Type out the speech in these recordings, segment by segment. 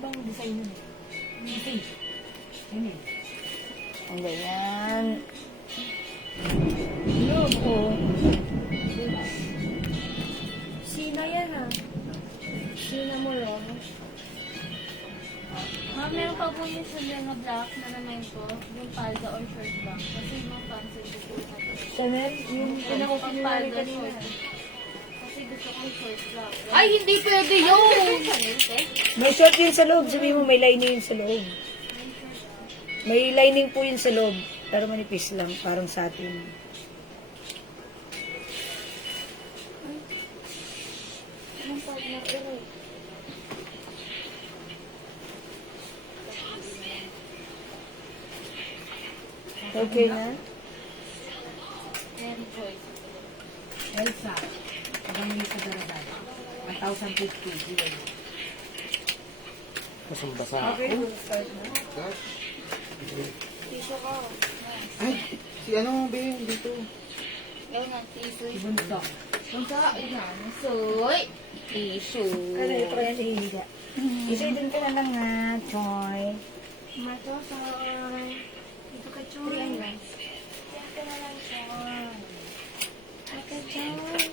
ibang design nun eh. Kasi, yun eh. Ang ganyan. Loob. Oo. Sina yan ah. Sina mo lang. Meron pa po yung sa mga black na naman ko, yung palda or short lang. Kasi yung mga fancy ko po sa to. Chanel, yung pinaka-pinunari Palda kanina. short. Kasi gusto kong short lang. Ay, hindi pwede yun! May short yun sa loob. Sabihin mo, may lining yun sa loob. May lining po yun sa loob. Pero manipis lang, parang satin. Okay na? Very choice. Elsa, pagangin sa daradan. 1,050. Basang-basa Okay, ako. we'll start na. Tissue ko. Ay, si ano, Ben, dito. Gawin ng tissue. Bunso. Punta, ilan? Soy. Tissue. Ano, ito kaya nahihiga. Isa, dun ka na lang nga, Choy. Matosoy. Dito ka, Choy. Dito ka na lang, Choy. Ate, Choy.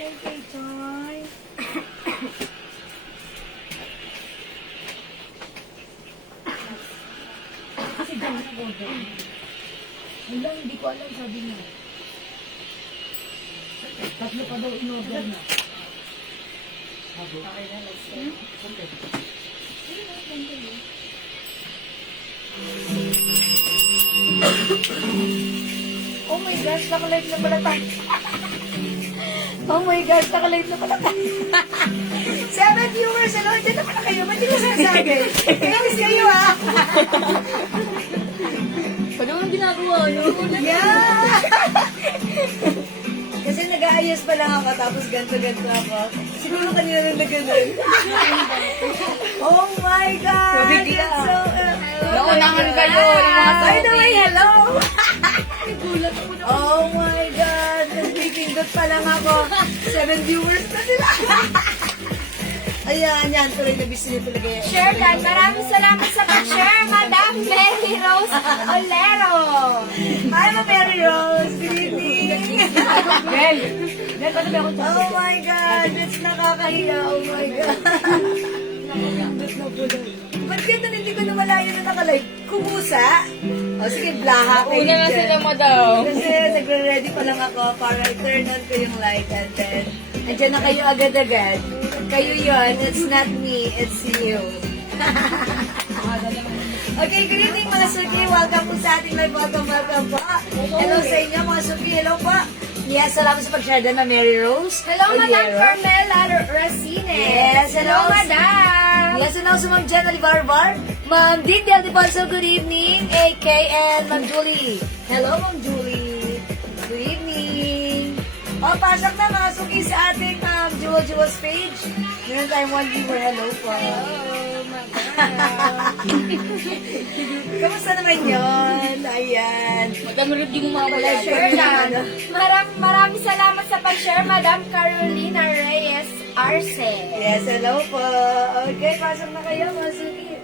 Ate, Choy. Kasi dami na order. Yun lang, hindi ko alam, sabi niya. Tatlo pa daw in-order na. Oh my gosh, nakalive na pala tayo. Oh my gosh, nakalive na pala tayo. 7 viewers, ano? Diyan na pala kayo. Ba't di ko sinasabi? Kailangan kayo, ha? Paano ang ginagawa nyo? Yeah! Kasi nag-aayos pa lang ako, tapos ganto-ganto ako. Siguro kanina rin na ganun. Oh my God! Mabigla. That's so, Naunahan kayo ng mga By the way, suki. hello! Oh my God! Nagpipindot pa lang ako. 7 viewers na sila. Ayan, yan. Tuloy na busy na talaga yan. Share that. Maraming salamat sa pag-share, Madam Mary Rose Olero. Hi, Ma Mary Rose. Good evening. Bel! Bel, ano ba ako dyan? Oh my God! It's nakakahiya. Oh my God. Ba't ganito hindi ko nawala yun na nakalike? Kumusa? O sige, blaha kayo Una na dyan. sila, madam. Kasi nagre-ready pa lang ako para i-turn on ko yung light and then andyan na kayo agad-agad. Kayo yon, it's not me, it's you. Okay, good evening mga Suki. Welcome po sa ating live. Welcome po. Hello sa inyo mga Suki. Hello po. Yes, salamat sa pag-share din na Mary Rose. Hello, Madam Oliero. Carmela Racines. Yes, hello, Madam. Yes, and also Ma'am Jen Olivarvar. Ma'am Din Del Diponso, good evening. AK and Ma'am Julie. Hello, Ma'am Julie. Good evening. O, pasok na mga Suki sa ating Jewel's page. Meron tayong one viewer. Hello po. Oh, Madam. Kamusta naman yun? Ayan. Madam, di mo mawala. Share that. Maraming salamat sa pag-share, Madam Carolina Reyes Arce. Yes, hello po. Okay, pasok na kayo mga Suki.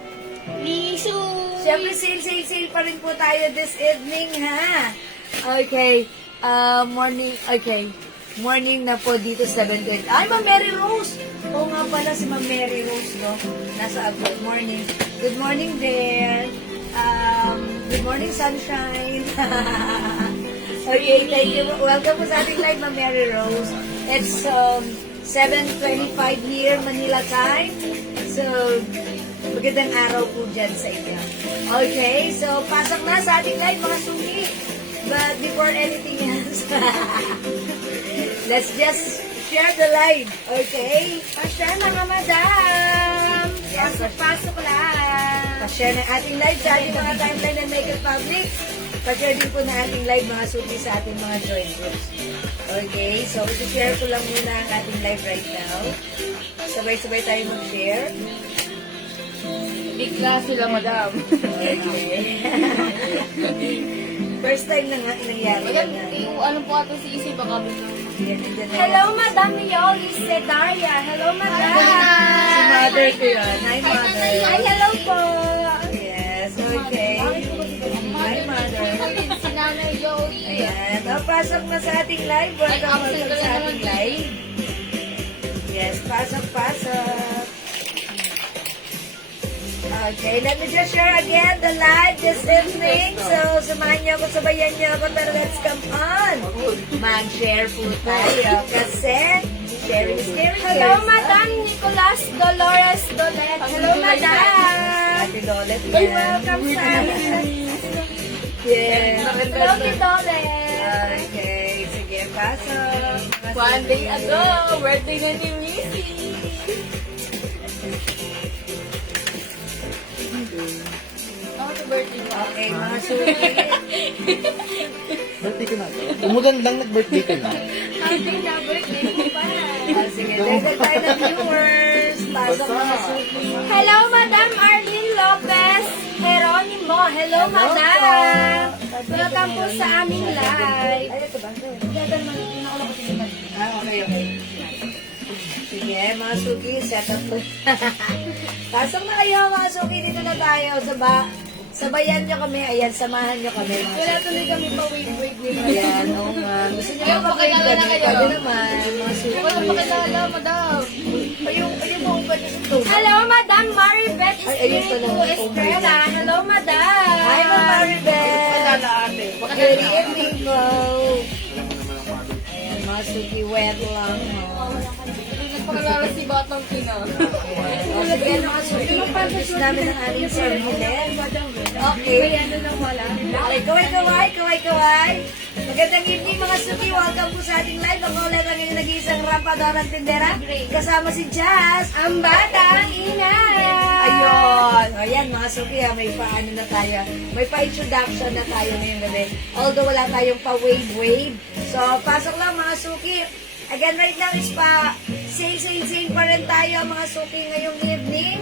Liso! Siyempre, sale pa rin po tayo this evening, ha? Okay. Morning na po dito, 7:20. Ay, Ma'am Mary Rose! Oo nga pala si Ma'am Mary Rose, no? Nasa good morning. Good morning there. Good morning, sunshine. Okay, thank you. Welcome po sa ating live, Ma'am Mary Rose. It's 7:25 here, Manila time. So, magandang araw po dyan sa inyo. Okay, so pasok na sa ating live, mga Suki. But before anything else, let's just share the live, okay? Pa-share mga Madam. Pasok lang. Pa-share ng ating live sa ating mga timeline and make it public. Pa-share din po na ating live, mga Suki, sa ating mga join groups. Okay, so isi-share ko lang muna ang ating live right now. Sabay-sabay tayo mag-share. Bigla sila, madam. Okay. First time na nga nangyari Madam, yan. yung ano po ata si Isi, baka biglang... Yan, andyan na Hello, yan. Madam Yoli Sedaria. Hello, Madam. Si mother ko yun. Hi, mother. Ay, hello po. Yes, okay. Hi, mother. Si Nanay Joey. Ayan. Pasok na sa ating live. Welcome sa ating live. Yes, pasok. Okay, let me just share again the live this evening. So, samahan niyo ako, sabayan niyo ako, pero let's come on. Mag-share po tayo kasi sharing is caring. Hello, Madam Nicolas Dolores Dolet. Hello, Madam. Ate Dolet. Ay, welcome sa amin. Yes. Hello, Dolet. Okay, sige, pasok. One day ago, birthday na ni Missy. Ako sa birthday mo. Okay, mga suki. Birthday ko na. Umulan lang, nag-birthday ko na. Happy na birthday mo pa. Sige, dagdag tayo ng viewers. Pasok mga suki. Hello, Madam Arlene Lopez Jeronimo. Hello, Madam. Welcome po sa aming live. Ay, ito ba? Okay. Sige, mga suki, set up po. Pasok na kayo, mga suki. Dito na tayo. Sabayan nyo kami. Ayan, samahan nyo kami. Wala tuloy kami pa wave-wave nila. Ayan, oo nga. Gusto nyo Ayaw, ba pakilala na kayo. Pwede naman, mga suki. Wala pakilala, Madam. Ayun mo, pwede sa tulog. Hello, Madam Maribeth Ay, ayun Espiritu pala. Estrella. Hello, Madam. Hi, Ma'am Maribel. Good evening po. Ayan, mga suki, wet lang. Nagpakilala si Batang Pina. O, sige, mga suki, introduce namin ang aming servilen. Okay. Okay, kaway. Magandang evening mga suki. Welcome po sa ating live. Ako ulit ang inyong nag-iisang rampadorang tindera. Kasama si Jazz, ang batang ina. Ayun. Ayan mga suki, may paano na tayo. May pa-introduction na tayo ngayong gabi. Although wala tayong pa-wave. So, pasok lang mga suki. Again, right now is sale pa rin tayo mga suki ngayong evening.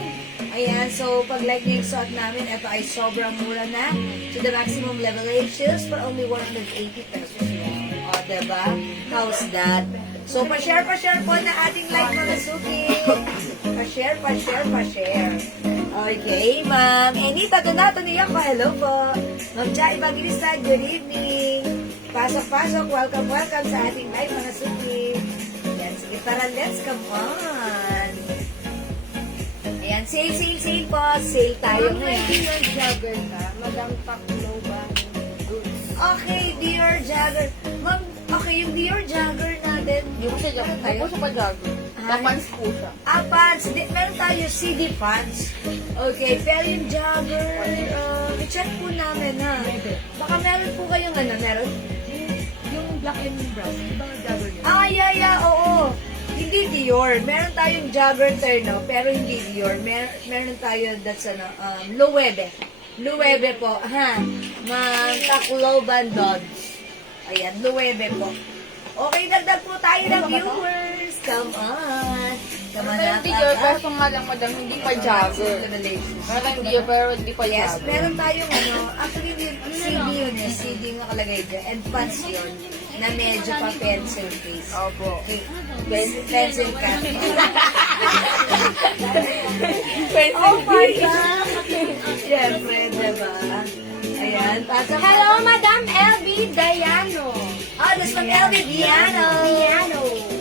Ayan, so pag like nyo yung suot namin, ito ay sobrang mura na. To the maximum level 8 shoes for only 180 pesos lang. O, diba? How's that? So, pa-share po na ating live mga suki. Pa-share. Okay, Ma'am Enita Donato niya ko. Hello po. Ma'am Cha Evangelista, good evening. Pasok. Welcome sa ating live mga suki. Ayan, sige, tara, let's come on. Ayan, sale po. Sale tayo ngayon. Dear Jagger ka, Madam Taklo ba? Okay, Dear Jagger. Ma'am, okay, yung Dear Jagger natin. Hindi ko siya Jagger. Hindi ko siya pa Jagger. Papans po siya. Pants. Meron tayo CD pants. Okay, pero yung Jagger, i-check po namin ha. Baka meron po kayong meron? Yung black and brown, di ba Jagger yun? Yeah, oo. Hindi Dior. Meron tayong Jagger Terno, pero hindi Dior. Meron tayo that's Loewe. Loewe po, ha? Mga Tacloban Dodge. Ayan, Loewe po. Okay, dagdag po tayo ng viewers. Come on. Pero Dior, pero nga lang, Madam, hindi pa Jagger. Meron Dior, pero hindi pa Yes, Jagger. meron tayong actually CD yun eh. CD nga kalagay dyan. And pants yun na medyo pa pencil case. Opo. Okay. Pencil cut. Oh my God! Siyempre, diba? Ayan, pasok. Hello, Madam LB Dayano. That's from LB Diano.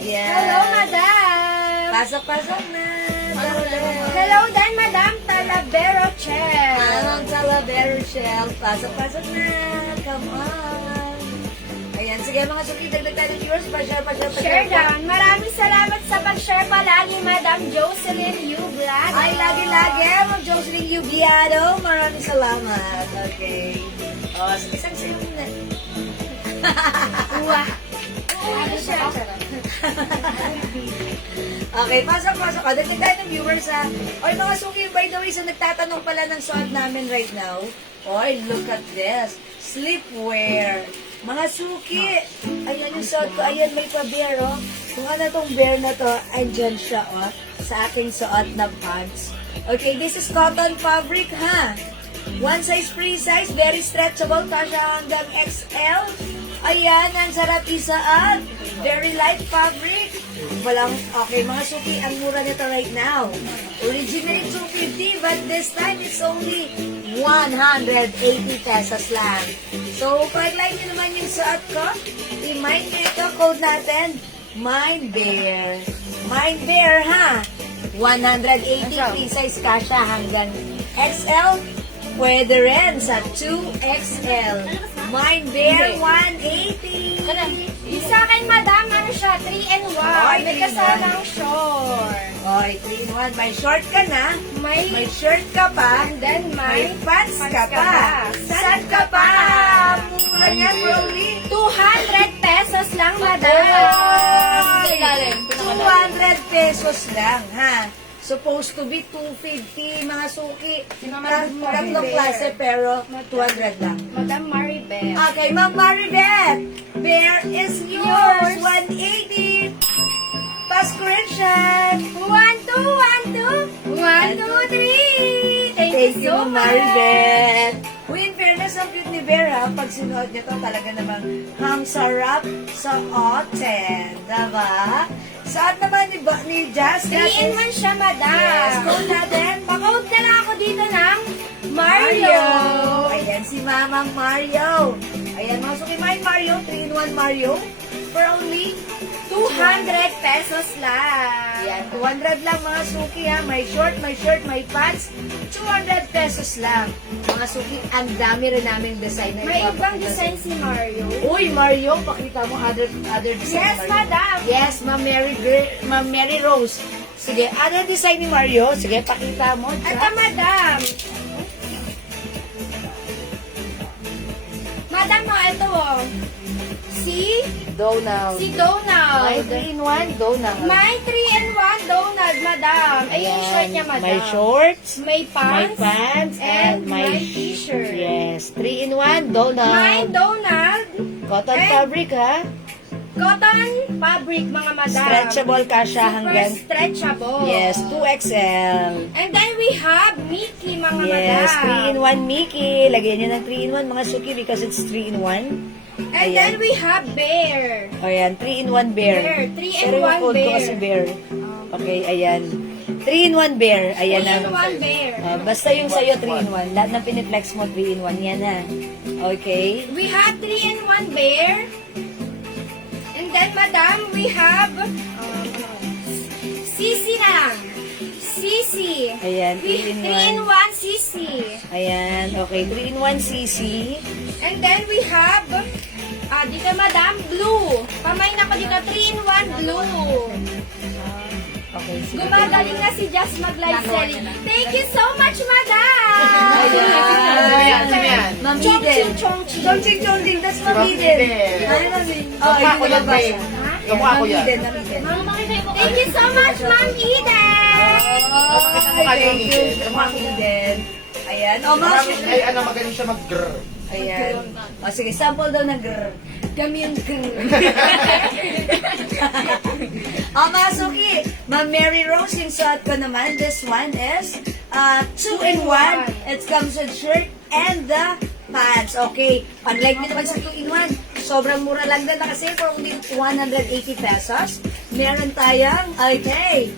Yes. Hello, Madam. Pasok na. Hello, Dan, Madam Talavero Chef. Anong Talavero Shell? Pasok na. Come on. Ayan, sige mga suki, dagdag tayo ng viewers. Pa-share. Share down. Maraming salamat sa pag-share palagi, Madam Jocelyn Ublado. Ay, lagi, Ma'am Jocelyn Yubiado. Maraming salamat. Okay. O, isang sayo muna. Wah. Okay, pasok. Dagdag tayo ng viewers ha. Oy, mga suki, by the way, sa nagtatanong pala ng suot namin right now. Oy, look at this. Sleepwear. Mga suki, ayan yung suot ko. Ayan, may pa-bear, oh. Kung ano tong bear na to, andyan siya, oh. Sa aking suot na pants. Okay, this is cotton fabric, ha? One size, free size, very stretchable, kasha hanggang XL. Ayan, ang sarap isaat. Very light fabric. Walang, okay, mga suki, ang mura nito right now. Originally 250, but this time it's only 180 pesos lang. So, pag like nyo naman yung suot ko, i-mind nyo ito, code natin, MindBear. MindBear, ha? 180 free size kasha hanggang XL. Pwede rin sa 2XL. MindBear 180. Yung sa akin, madam, ano siya, 3-in-1. Ay, May 3-in-1. kasamang short. Oy, 3-in-1. May short ka na. May May, shirt ka pa. and then May may pants ka pa. Saan ka pa? Mura niyan, Broly. 200 pesos lang, madam. Ay, 200 pesos lang, ha? Supposed to be 250, mga suki. Tatlong klase, pero 200 lang. Madam Maribel. Okay, Ma'am Maribeth, bear is yours. 180. Pass correction. 1, 2, 1, 2. 1, 2, 3. Thank you so Ma'am much. Maribeth. Uy, in fairness, ang cute ni Bear, ha? Pag sinuot niya to, talaga namang hang sarap sa autumn. Diba? Saan naman ni Jazz? 3-in-1 siya, madam. Yes, code natin. Pa-code na lang ako dito ng Mario. Ayan, si Mamang Mario. Ayan, mga suki, Mario, 3-in-1 Mario. For only 200 pesos lang. Ayan, 200 lang mga suki, ha. May short, may shirt, may pants. 200 pesos lang. Mga suki, ang dami rin naming design na May ipapakita ibang sa- design si Mario. Uy, Mario, pakita mo other design. Yes, Mario. madam. Yes, Ma'am Mary Rose. Sige, other design ni Mario. Sige, pakita mo. Ito, Jack. madam. Madam, mo, ito, oh. Si Donald. Donald. May 3-in-1 Donald. May 3-in-1 Donald, madam. Ay, yung short niya, madam. May shorts, May may pants. pants, and may may t-shirt. Yes, 3-in-1 Donald. May Donald. Cotton and fabric, ha? Cotton fabric, mga madam. Stretchable ka siya Super hanggang... stretchable. Yes, 2XL. And then we have Mickey, mga Yes, madam. 3-in-1 Mickey. Lagyan niyo ng 3-in-1 mga suki because it's 3-in-1. And then we have Bear. Ayan, 3-in-1 bear. Bear, 3-in-1 Pero yung code ko bear. kasi bear. Okay, ayan. 3-in-1 bear. Ayan na. 3-in-1 Bear. Basta yung sa'yo 3-in-1. Lahat ng piniplex mo 3-in-1. Yan na. Okay. We have 3-in-1 Bear. And then, madam, we have Sisi na lang. Sisi. Ayan, We 3-in-1. 3-in-1 Sisi. Ayan, okay. 3-in-1 CC. And then we have, dito madam, blue. Pamain ako dito, 3-in-1 blue. Okay, sige. Gumagaling na si Just mag-live selling. Thank you so much, madam! Ayan. Ma'am Eden. Chongching. Chongching, that's Ma'am Eden. Ano namin? Oh, yun Ako yung yan, nabasa. Kamukha ko yan. Ma'am Eden. Thank you so much, Ma'am Eden! Thank you, Ma'am Eden. Ayan. Oh, mga Ay, ano, magaling siya mag-grr. Ayan. O, sige, sample daw ng grr. Kami yung grr. O, mga suki, Ma'am Mary Rose, yung suot ko naman, this one is 2-in-1. It comes with shirt and the pants. Okay. Pag like nyo naman sa 2-in-1, sobrang mura lang din na kasi for only 180 pesos. Meron tayong, okay,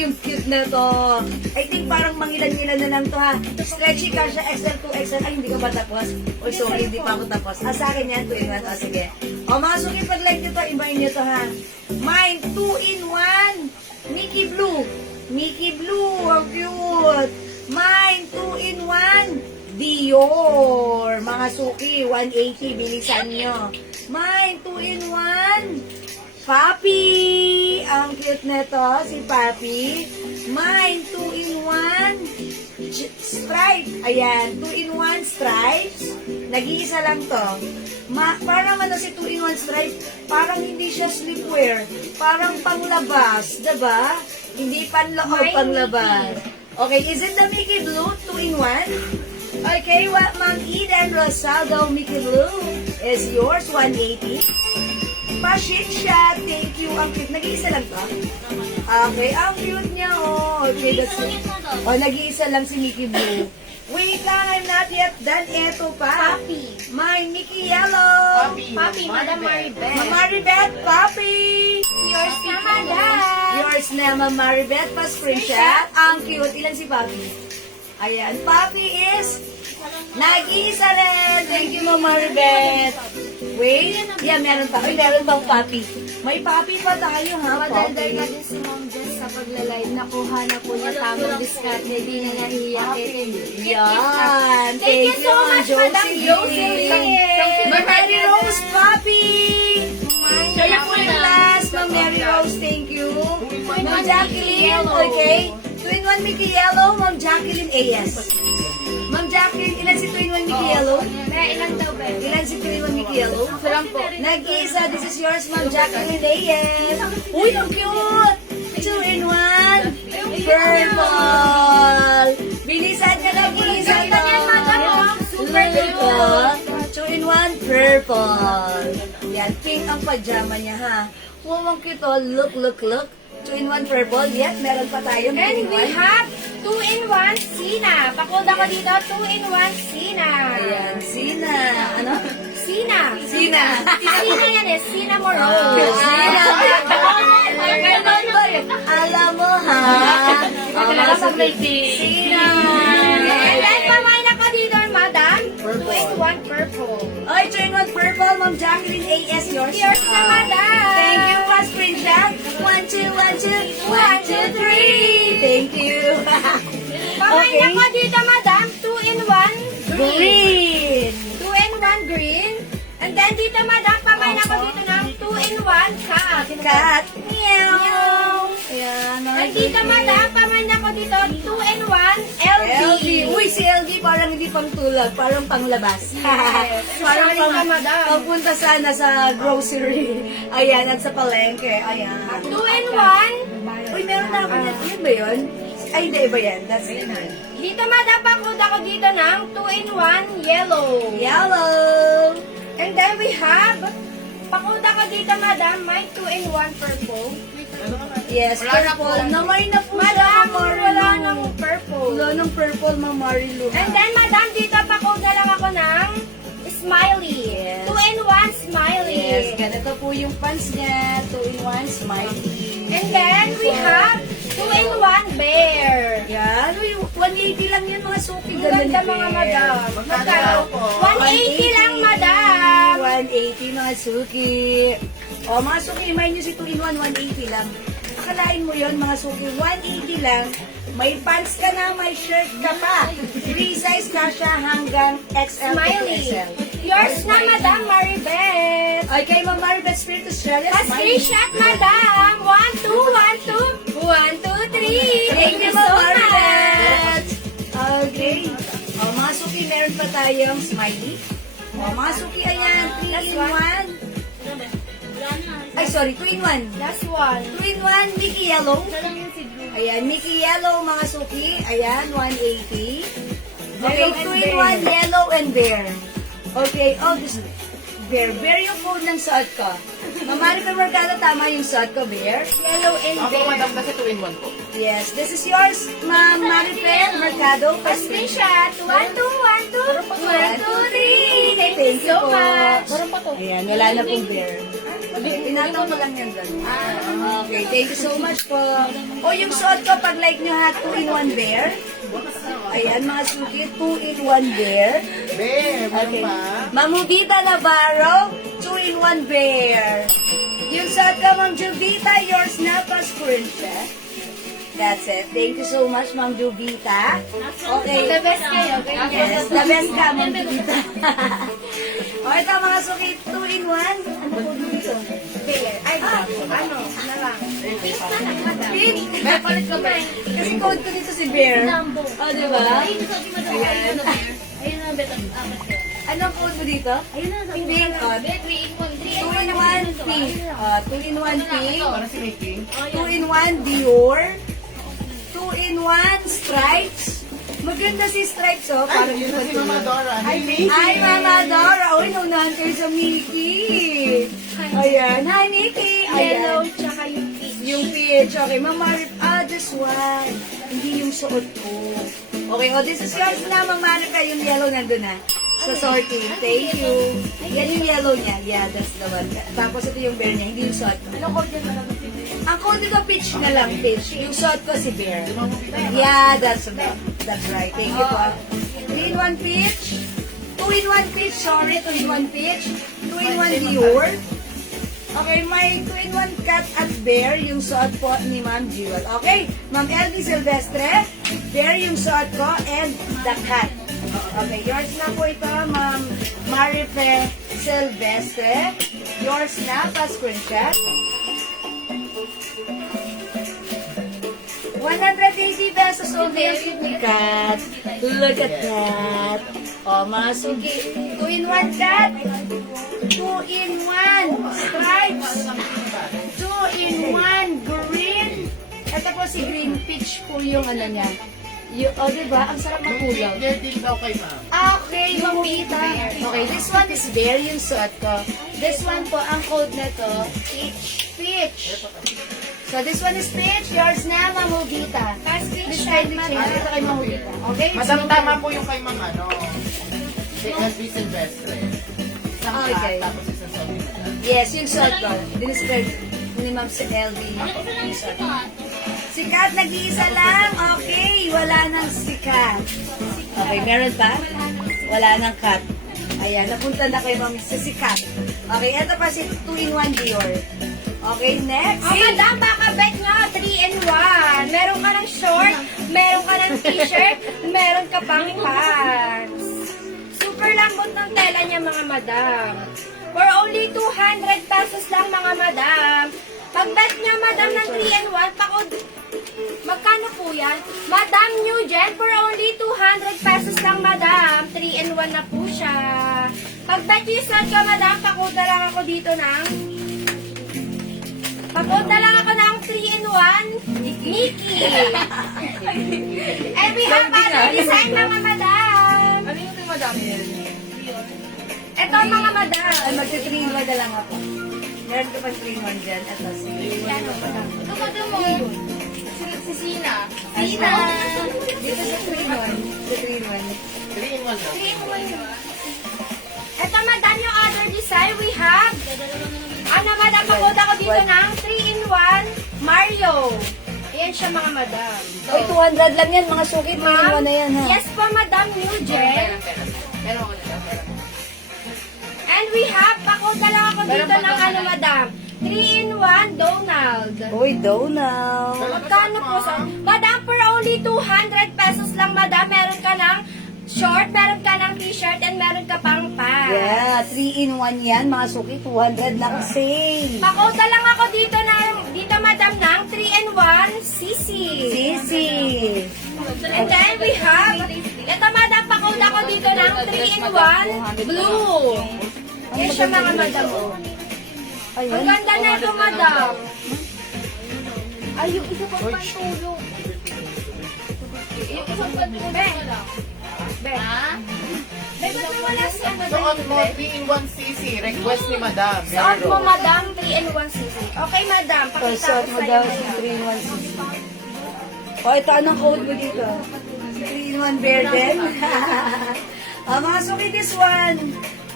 yung cute na to. I think parang mangilan-ngilan na lang to, ha. Stretchy ka siya, XL to XL. Ay, hindi ka ba tapos? Oy, sorry, hindi pa ako tapos. Sa akin yan, 2-in-1. O, sige. O, mga suki, pag like nyo to, ibahin nyo to, ha. Mine, 2-in-1. Mickey Blue. Mickey Blue, ang cute. Mine, 2-in-1. Dior. Mga suki, 180, bilisan nyo. Mine, 2-in-1. Papi! Ang cute nito, si Papi. Mine, 2-in-1. Stripe. Ayan, 2-in-1 stripes. Nag-iisa lang to. Parang ano si 2-in-1 stripe, parang hindi siya sleepwear. Parang panglabas, diba? Hindi panloob, panglabas. Okay, is it the Mickey Blue 2-in-1? Okay, what Ma'am Eden Rosaldo Mickey Blue is yours, 180. Pa-shit siya. Thank you. Ang cute. Nag-iisa lang to? Okay. Ang cute niya, oh. Okay, that's it. Oh, nag-iisa lang si Mickey Blue. Wait lang, I'm not yet done. Eto pa. Papi. My Mickey Yellow. Papi, Madam Maribel. Maribeth, Papi. Yours na, madam. Yours na, Ma'am Maribeth. Pa-screenshot. Ang cute. Ilan si Papi? Ayan. Papi is nag-iisa rin. Thank you, Ma'am Maribeth. Wait. Yeah, meron pa. Ay, meron pang Papi. May Papi pa tayo, ha? Madaldal na Papi. din si Mom Jess sa paglalive. Nakuha na po niya tamang discard. Hindi na nahiyak. Yan. Thank you so much, Madam Jocelyn. Ma'am Mary Rose, Papi. Kayo po yung last, Ma'am Mary Rose. Thank you. Ma'am Jacqueline, okay. 2-in-1 Mickey Yellow, Ma'am Jacqueline AS. Ma'am Jacqueline, ilan si 2-in-1 Mickey Yellow? Ilang daw ba? Ilan si 2-in-1 Mickey Yellow? Salam po. Nag-iisa, this is yours, Ma'am Jacqueline AS. Uy, ang cute! 2-in-1 Purple. Bilisan ka na, bilisan ka. Super cute. 2-in-1 Purple. Yan, pink ang pajama niya, ha? Wow, ang cute, oh. Look, look, look. 2-in-1 Purple. Yes, meron pa tayong And we 2-in-1. have 2-in-1 Sina. Pakulda ko dito, 2-in-1 Sina. Ayan, Sina. Ano? Sina. Sina. Sina yan eh, Sina Oh, Moron. Sina. Alam mo, ha? Sina. And then, pamain ako dito, madam. 2-in-1 Purple. Oy, 2-in-1 Purple, Ma'am Jacqueline AS, yours. Yours na, madam. Thank you, pa screenshot. 1, 2, 1, 2, 1, 2, 3. Thank you. Pamain Okay. ako dito, madam. 2-in-1 Green. 2-in-1 green. And then dito, madam, pamain ako dito ng 2-in-1 cat. Cat. Meow. Ayan. And dito, madam, pamain ako dito 2-in-1 LD. LD. Uy, si LD parang hindi pang tulad, parang panglabas. Yes. parang Sorry ka, madam. pagpunta sana sa grocery. Ayan, at sa palengke. Ayan. 2-in-1. Uy, meron na ako na. Yun ba yun? Ay, hindi, iba yan. That's it. Dito, madam, pakuda ko dito ng 2-in-1 yellow. Yellow. And then we have, pakuda ko dito, madam, may 2-in-1 purple. Yes, purple. Namay na po Madam, siya, Marilu. wala nang purple. Wala ng purple, Ma'am Marilu. And then, madam, dito pakuda lang ako ng smiley. Yes. 2-in-1 smiley. Yes, ganito po yung pants niya. 2-in-1 smiley. And then, we have 2-in-1 bear. Yan. Uy, 180 lang yun mga suki. Ang ganda mga madam. Magkano po? 180 lang, madam. 180 mga suki. O, mga suki, mind nyo si 2-in-1, 180 lang. Akalain mo yun, mga suki, 180 lang. May pants ka na, may shirt ka pa. 3 size ka siya hanggang XL to Smiley. XL. Yours na, madam Maribeth. Ay, kay Ma'am Maribeth Spiritus Reyes. Pa-screenshot, madam. 1, 2, 1, 2. 1, 2, 3. Thank you, Ma'am Maribeth. Okay. O, mga suki, meron pa tayong smiley. O, mga suki, ayan, 3-in-1. Ay, sorry, 2-in-1. Last one. 2-in-1, Mickey Yellow. Salang yung si Drew. Ayan, Mickey Yellow, mga suki. Ayan, 180. Okay, Yellow and 2-in-1, Yellow and Bear. Okay, oh, this Bear. Bear yung code ng suot ko. Mamari pa Mercado, tama yung suot ko, Bear. Yellow and Ako, bear. madam, kasi 2-in-1 po. Yes, this is yours, Ma'am Maripel Mercado. Pa-screenshot. 1, 2, 1, 2. 1, 2, 3. Thank you so po. much. Ayan, wala na pong Bear. Tinatang ko lang yan doon. Okay, thank you so much po. O, yung suot ko, pag like nyo ha, 2-in-1 Bear. Ayan, mga suki, 2-in-1 Bear. Be, meron Okay. pa. Mamudita Navarro, 2-in-1 Bear. Yung suot ko, Ma'am Juvita, yours na pa screenshot. That's it. Thank you so much, Ma'am Juvita. Okay. The best kayo. Yes, the best ka, Ma'am Juvita. O, ito mga suki, 2-in-1. Ano po dito? Bear. Ay, ano na lang. Pink. Papalit ko ba? Kasi code ko dito si Bear. Lambo. O, diba? Ayun, sabi mo daw. Ayun na, Bear. Ayun na, Bear. Amat ko. Anong code mo dito? Ayun na, sabi mo. Pink. O, Bear, 3-in-1. 2-in-1 pink. 2-in-1 pink. Para si Mickey. 2-in-1 Dior. 2-in-1 Stripes. Maganda si Stripes, oh. Parang Ay, yun na si patulog. Mama Dora. Hi, Mickey. Hi, Mama Dora. Uy, naunahan kayo sa Mickey. Ayan. Hi, Mickey. Yellow, Ayan. tsaka yung peach. Yung peach. Okay, Mama Rip. This one. Hindi yung suot ko. Okay, this is yours na, Monica. Yung yellow nandun na. Sa sorting. Thank you. Yan yung yellow niya. Yeah, that's the one. Tapos ito yung bear niya, hindi yung suot ko. Anong code yan? Ang code dito, peach na lang, peach. Yung suot ko si bear. Yeah, that's right. Thank you po. 3-in-1 peach. 2-in-1 peach, sorry. 2-in-1 peach. 2-in-1 Dior. Okay, may 2-in-1 cat at bear, yung suot po ni Ma'am Jewel. Okay, Ma'am LD Silvestre, bear yung suot ko, and the cat. Okay, yours na po ito, Ma'am Marife Silvestre. Yours na, pa-screenshot. 180 pesos only ni cat. Look at that. Oh, mga sugi. 2-in-1 cat. 2-in-1 stripes. 2-in-1 green. Ito po si green peach po yung ano niya. Diba? Ang sarap makulaw. Din daw kay ma'am. Okay, mamita. Okay, this one is bear yung suot ko. This one po, ang code na to, peach. So this one is peach, yours na, Mamugita. Please kindly change ito kay Mamugita. Okay? Madam, tama po yung kay ma'am, ano, si LB Silvestre. Isang Okay. cat, tapos isang sabi na. Yes, yung suot ko. Dinispread ni Ma'am si LB. Yung suot. Sikat, nag-iisa lang. Okay, wala nang sikat. Okay, meron pa? Wala nang cat. Ayan, napunta na kay Ma'am sa sikat. Okay, ito pa si 2-in-1 Dior. Okay, next. Oh, madam, baka bet nyo, 3-in-1. Meron ka ng short, meron ka ng t-shirt, meron ka pang pants. Super lambot ng tela niya, mga madam. For only 200 pesos lang, mga madam. Pag bet nyo, madam, ng 3-in-1, magkano po yan? Madam Nugent, for only 200 pesos lang, madam. 3-in-1 na po siya. Pag bet nyo yung slot ka, madam, pakuta lang ako dito ng... Papunta lang ako ng 3-in-1 Mickey. And we have other design, mga madam. Ano yung kay Madam? Ito, mga madam. Ay, magti-3-in-1 na lang ako. Meron ka pa 3-in-1 dyan. Ito, si... Ito ba ito mo? Si Sina. Sina. Dito sa 3-in-1. Sa 3-in-1. 3-in-1 daw. Ito, madam, yung other design we have. Ano, madam, papunta ko dito ng 3-in-1 Mario. Ayan siya, mga madam. Oy, 200 lang yan. Mga suki, 3-in-1 na yan, ha? Yes po, madam Nugent. Meron ko na. And we have, papunta lang ako dito ng ano, madam. 3-in-1 Donald. Uy, Donald. Magkano po sa... Madam, for only 200 pesos lang, madam. Meron ka ng short, meron ka ng t-shirt, and meron ka pang pants. Yeah, 3-in-1 yan. Mga suki, 200 lang sale. Pakuta lang ako dito, madam, ng 3-in-1 Sisi. Sisi. And then we have, ito, madam, pakuta ko dito ng 3-in-1 Blue. Yan siya, mga madam. Ayun. Ang ganda na ito, madam. Ay, yung isa pang pantulong. Yung isang be. Be. Be, ba't nawala si ano? Suot mo, 3-in-1 CC. Request ni madam. Suot mo, Meron. madam, 3-in-1 Sisi. Okay, madam, pakita Suot ko mo sa'yo, daw madam. si 3-in-1 Sisi. O, ito, anong code mo dito? 3-in-1 bear din? Mga suki, this one.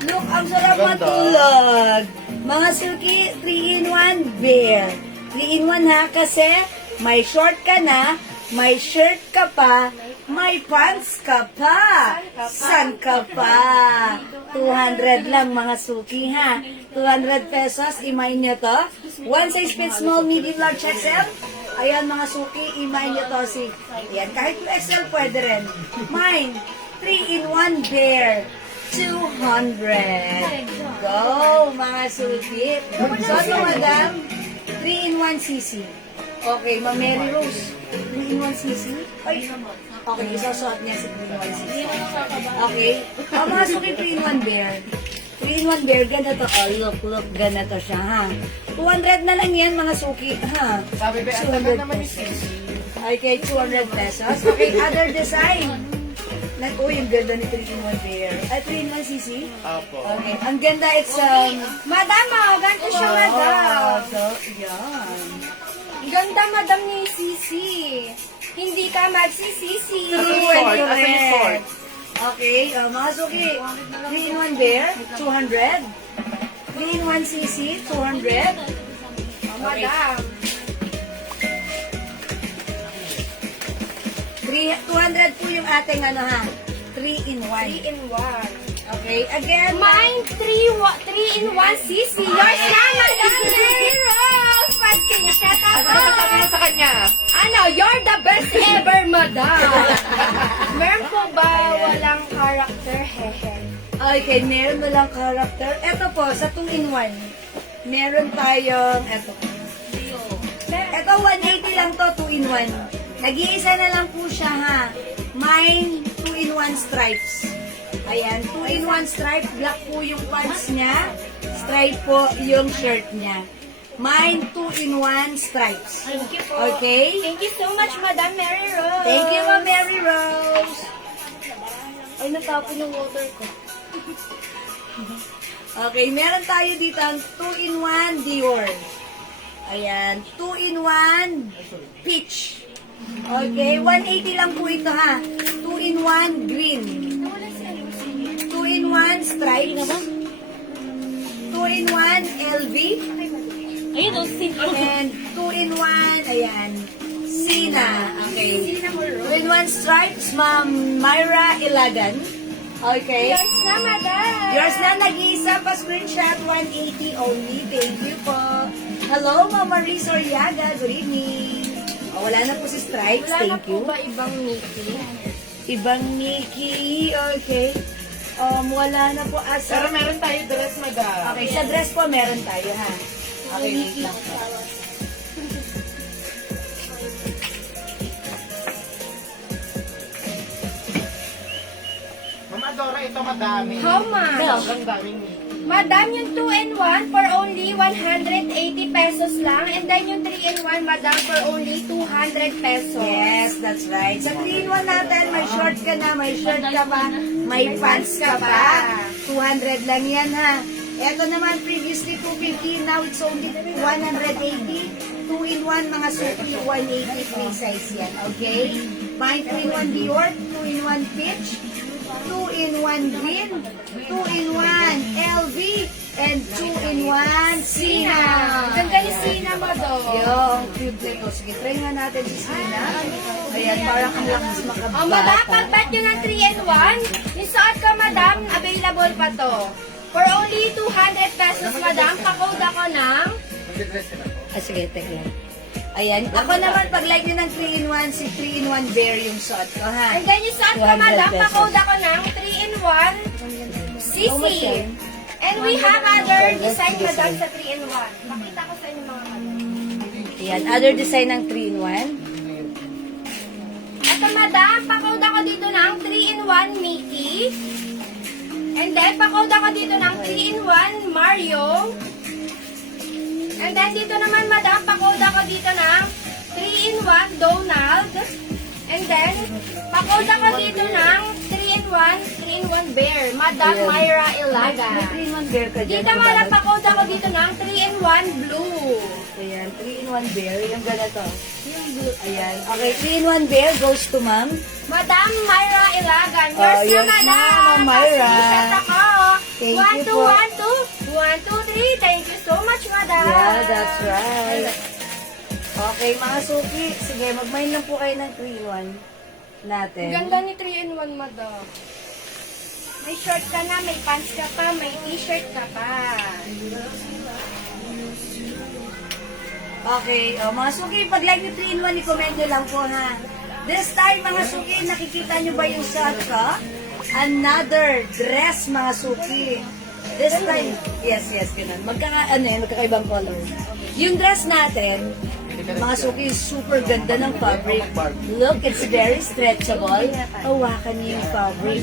Look, ang sarap Ganda. matulog. Mga suki, 3-in-1 bear. 3-in-1 ha, kasi may short ka na, may shirt ka pa, may pants ka pa. San ka pa? 200 lang mga suki ha. 200 pesos, imay nyo to. One size fit small, medium, large, XL. Ayan mga suki, imay nyo to si... Ayan, kahit yung XL pwede rin. Mine, 3-in-1 bear. 200. Go, mga suki. So, ito, madam, 3-in-1 CC. Okay, Ma'am Mary Rose. 3-in-1 CC. Ay, okay, isasuot niya sa 3-in-1 CC. Okay. Mga suki, 3-in-1 bear. 3-in-1 bear, ganda to. Oh, look, ganda to siya, ha. 200 na lang yan, mga suki, ha. Sabi ba, ang tagal naman ni CC. Okay, 200 pesos. Okay, other design. Uy, ang ganda ni 3-in-1 bear. 3-in-1 CC? Apo. Okay, ang ganda, it's, Madam, ganito siya, madam. So, yan. Ganda, madam, ni Sisi. hindi ka magsisisi. True and correct. Okay, mga suki, 3-in-1 bear, 200. 3-in-1 CC, 200. Madam. 200 po yung ating 3-in-1. 3-in-1. Okay, again, Mine, 3-in-1 CC. Yours na, Madam Mary Rose. Patricia, Ano sabi mo sa kanya? Ano, you're the best ever, Madam. Meron po ba walang character? Hehe. okay, meron na lang character. Ito po, sa 2-in-1, meron tayong, ito 180 lang to, 2-in-1. Nag-iisa na lang po siya ha. Mine, 2-in-1 stripes. Ayan, 2-in-1 stripe, black po yung pants niya. Stripe po yung shirt niya. Mine, 2-in-1 stripes. Thank you po. Okay? Thank you so much, Madam Mary Rose. Thank you, Ma'am Mary Rose. Ay, natapon yung water ko. Okay, meron tayo dito ang 2-in-1 Dior. Ayan, 2-in-1 peach. Okay, 180 lang po ito ha. 2-in-1 green. 2-in-1 stripe. 2-in-1 LV. Ayun, oh, And 2-in-1, ayan, Sina. Okay. 2-in-1 stripes, Ma'am Myra Ilagan. Okay. Yours na, Madam. Yours na, nag-iisa pa screenshot, 180 only. Thank you po. Hello, Ma'am Marie Soriaga. Good evening. Oh, wala na po si Stripes. Wala na Thank po you. ba ibang Mickey? Ibang Mickey. Okay. Wala na po. Pero meron tayo dress, madam. Okay, sa dress po meron tayo, ha? Okay, wait lang po. Mama Dora, ito madami. How much? Sobrang daming Madam, yung 2-in-1 for only 180 pesos lang. And then yung 3-in-1, Madam, for only 200 pesos. Yes, that's right. Sa 3-in-1 natin, may short ka na, may shirt ka pa, may pants ka pa. 200 lang yan, ha? Ito naman, previously 250, now it's only 180. 2-in-1, mga suki, 180 free size yan, okay? May 2-in-1 Dior, 2-in-1 Peach, 2-in-1 Green, 2-in-1 LV, and 2-in-1 Sina. Ganda ni Sina mo do. Yung cute nito. Sige, try nga natin si Sina. Ayan, parang ang lakas makabata. Oh, Madam, pagbat nyo ng 3-in-1, yung suot ko, Madam, available pa to. For only 200 pesos, Madam, pakode ako ng... Mag-dress sila po. Sige, teka lang. Ayan, ako naman, pag like nyo ng 3-in-1, si 3-in-1 bear yung suot ko, ha? And then yung suot ko, 200 Madam, pesos. pakode ako ng 3-in-1 How much CC. yan? And we have other design, Madam, sa 3-in-1. Pakita ko sa inyo mga Madam. Ayan, other design ng 3-in-1. Ito, Madam, pakode ako dito ng 3-in-1 Mickey. And then, pakode ako dito ng 3-in-1 Mario. And then, dito naman, Madam, pakode ako dito ng 3-in-1 Donald. And then, pakode ako dito ng 3-in-1 Bear. Madam Ayan. Myra May Ilaga. 3-in-1 bear ka dyan. Dito, Madam, pakode ako dito ng 3-in-1 Blue. Ayan, 3-in-1 bear. Yung ganito. Yung blue. Ayan. Okay, 3-in-1 bear goes to ma'am. Madam Myra Ilagan. Yours Oh, na, yours na, Madam. Ma'am Myra. Pasisat ako. Thank 1, you 2, po. 1, 2. 1, 2, 3. Thank you so much, Madam. Yeah, that's right. Okay, mga suki. Sige, mag-mine lang po kayo ng 3-in-1 natin. Ganda ni 3-in-1, Madam. May short ka na, may pants ka pa, may t-shirt ka pa. Okay, mga suki, pag like nyo 3-in-1, i-comment nyo lang po, ha. This time, mga suki, nakikita nyo ba yung shot ko? Another dress, mga suki. This time, yes, ganun. Magkakaibang color. Yung dress natin, mga suki, super ganda ng fabric. Look, it's very stretchable. Hawakan niyo yung fabric.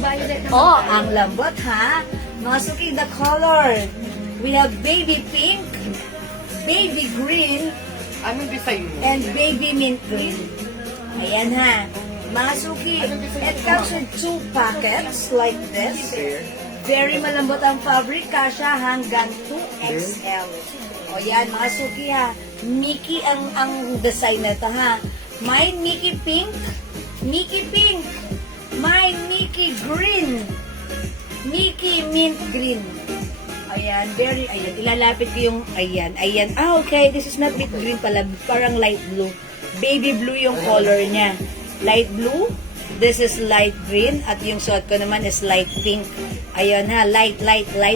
Oh, ang lambot, ha? Mga suki, the color. We have baby pink, baby green, Anong design mo? and baby mint green. Ayan, ha? Mga suki, it comes with 2 packets like this. Very malambot ang fabric, kasha hanggang 2XL. O yan, mga suki ha, Mickey ang design na ito ha. Mine, Mickey Pink. Mickey Pink. Mine, Mickey Green. Mickey Mint Green. Ayan, ayan, ilalapit ko yung, ayan. Okay, this is not mint green pala, parang light blue. Baby blue yung color niya. Light blue, this is light green, at yung suot ko naman is light pink. Ayan ha, light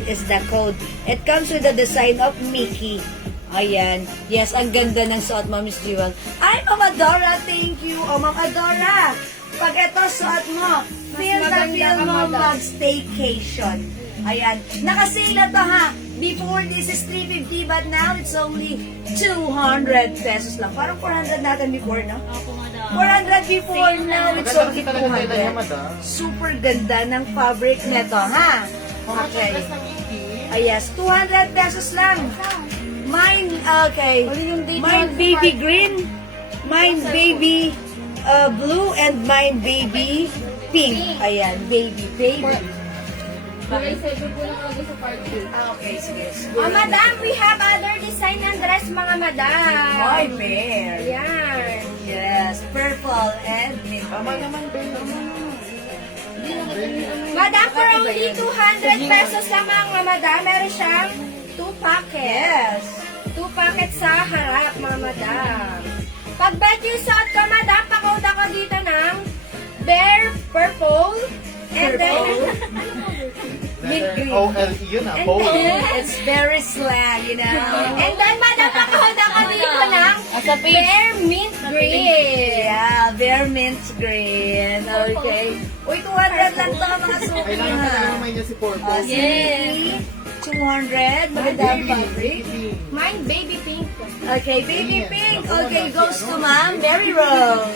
is the code. It comes with the design of Mickey. Ayan. Yes, ang ganda ng suot mo, Miss Jewel. Ay, Mama Dora, thank you. O, Mama Dora, pag ito suot mo, feel na feel mo mag-staycation. Ayan. Nakasale na to ha. Before this is 350 but now it's only 200 pesos lang. Parang 400 natin before, no? Opo, madam. 400 before, now it's Maganda only kasi talaga yung tela niya, 200. madam. Super ganda ng fabric nito, ha? Okay. Yes, 200 pesos lang. Mine, okay. Mine baby green, mine baby blue, and mine baby pink. Ayan, baby. Okay, sige. Madam, we have other design ng dress, mga madam. Boy, bear. Yan. Yes, purple and pink. Tama naman, Ben. Madam, for only 200 pesos lamang, mga madam, meron siyang 2 packets. Yes. 2 packets sa harap, mga madam. Pag bet yung suot ko, madam, pakauta ko dito ng bear purple. And then, Mint green. O-L-E yun ah. And Pole. then, It's very slang, you know. and then, madam, pakauta ko dito ng bear mint green. Yeah, bear mint green. Okay. Uy, 200 lang to mga suki Kailangan ha. talaga may niya si Purple. Yes. 200. Magandang fabric. Mine, baby pink. Okay, baby pink. Okay, goes to Ma'am Mary Rose.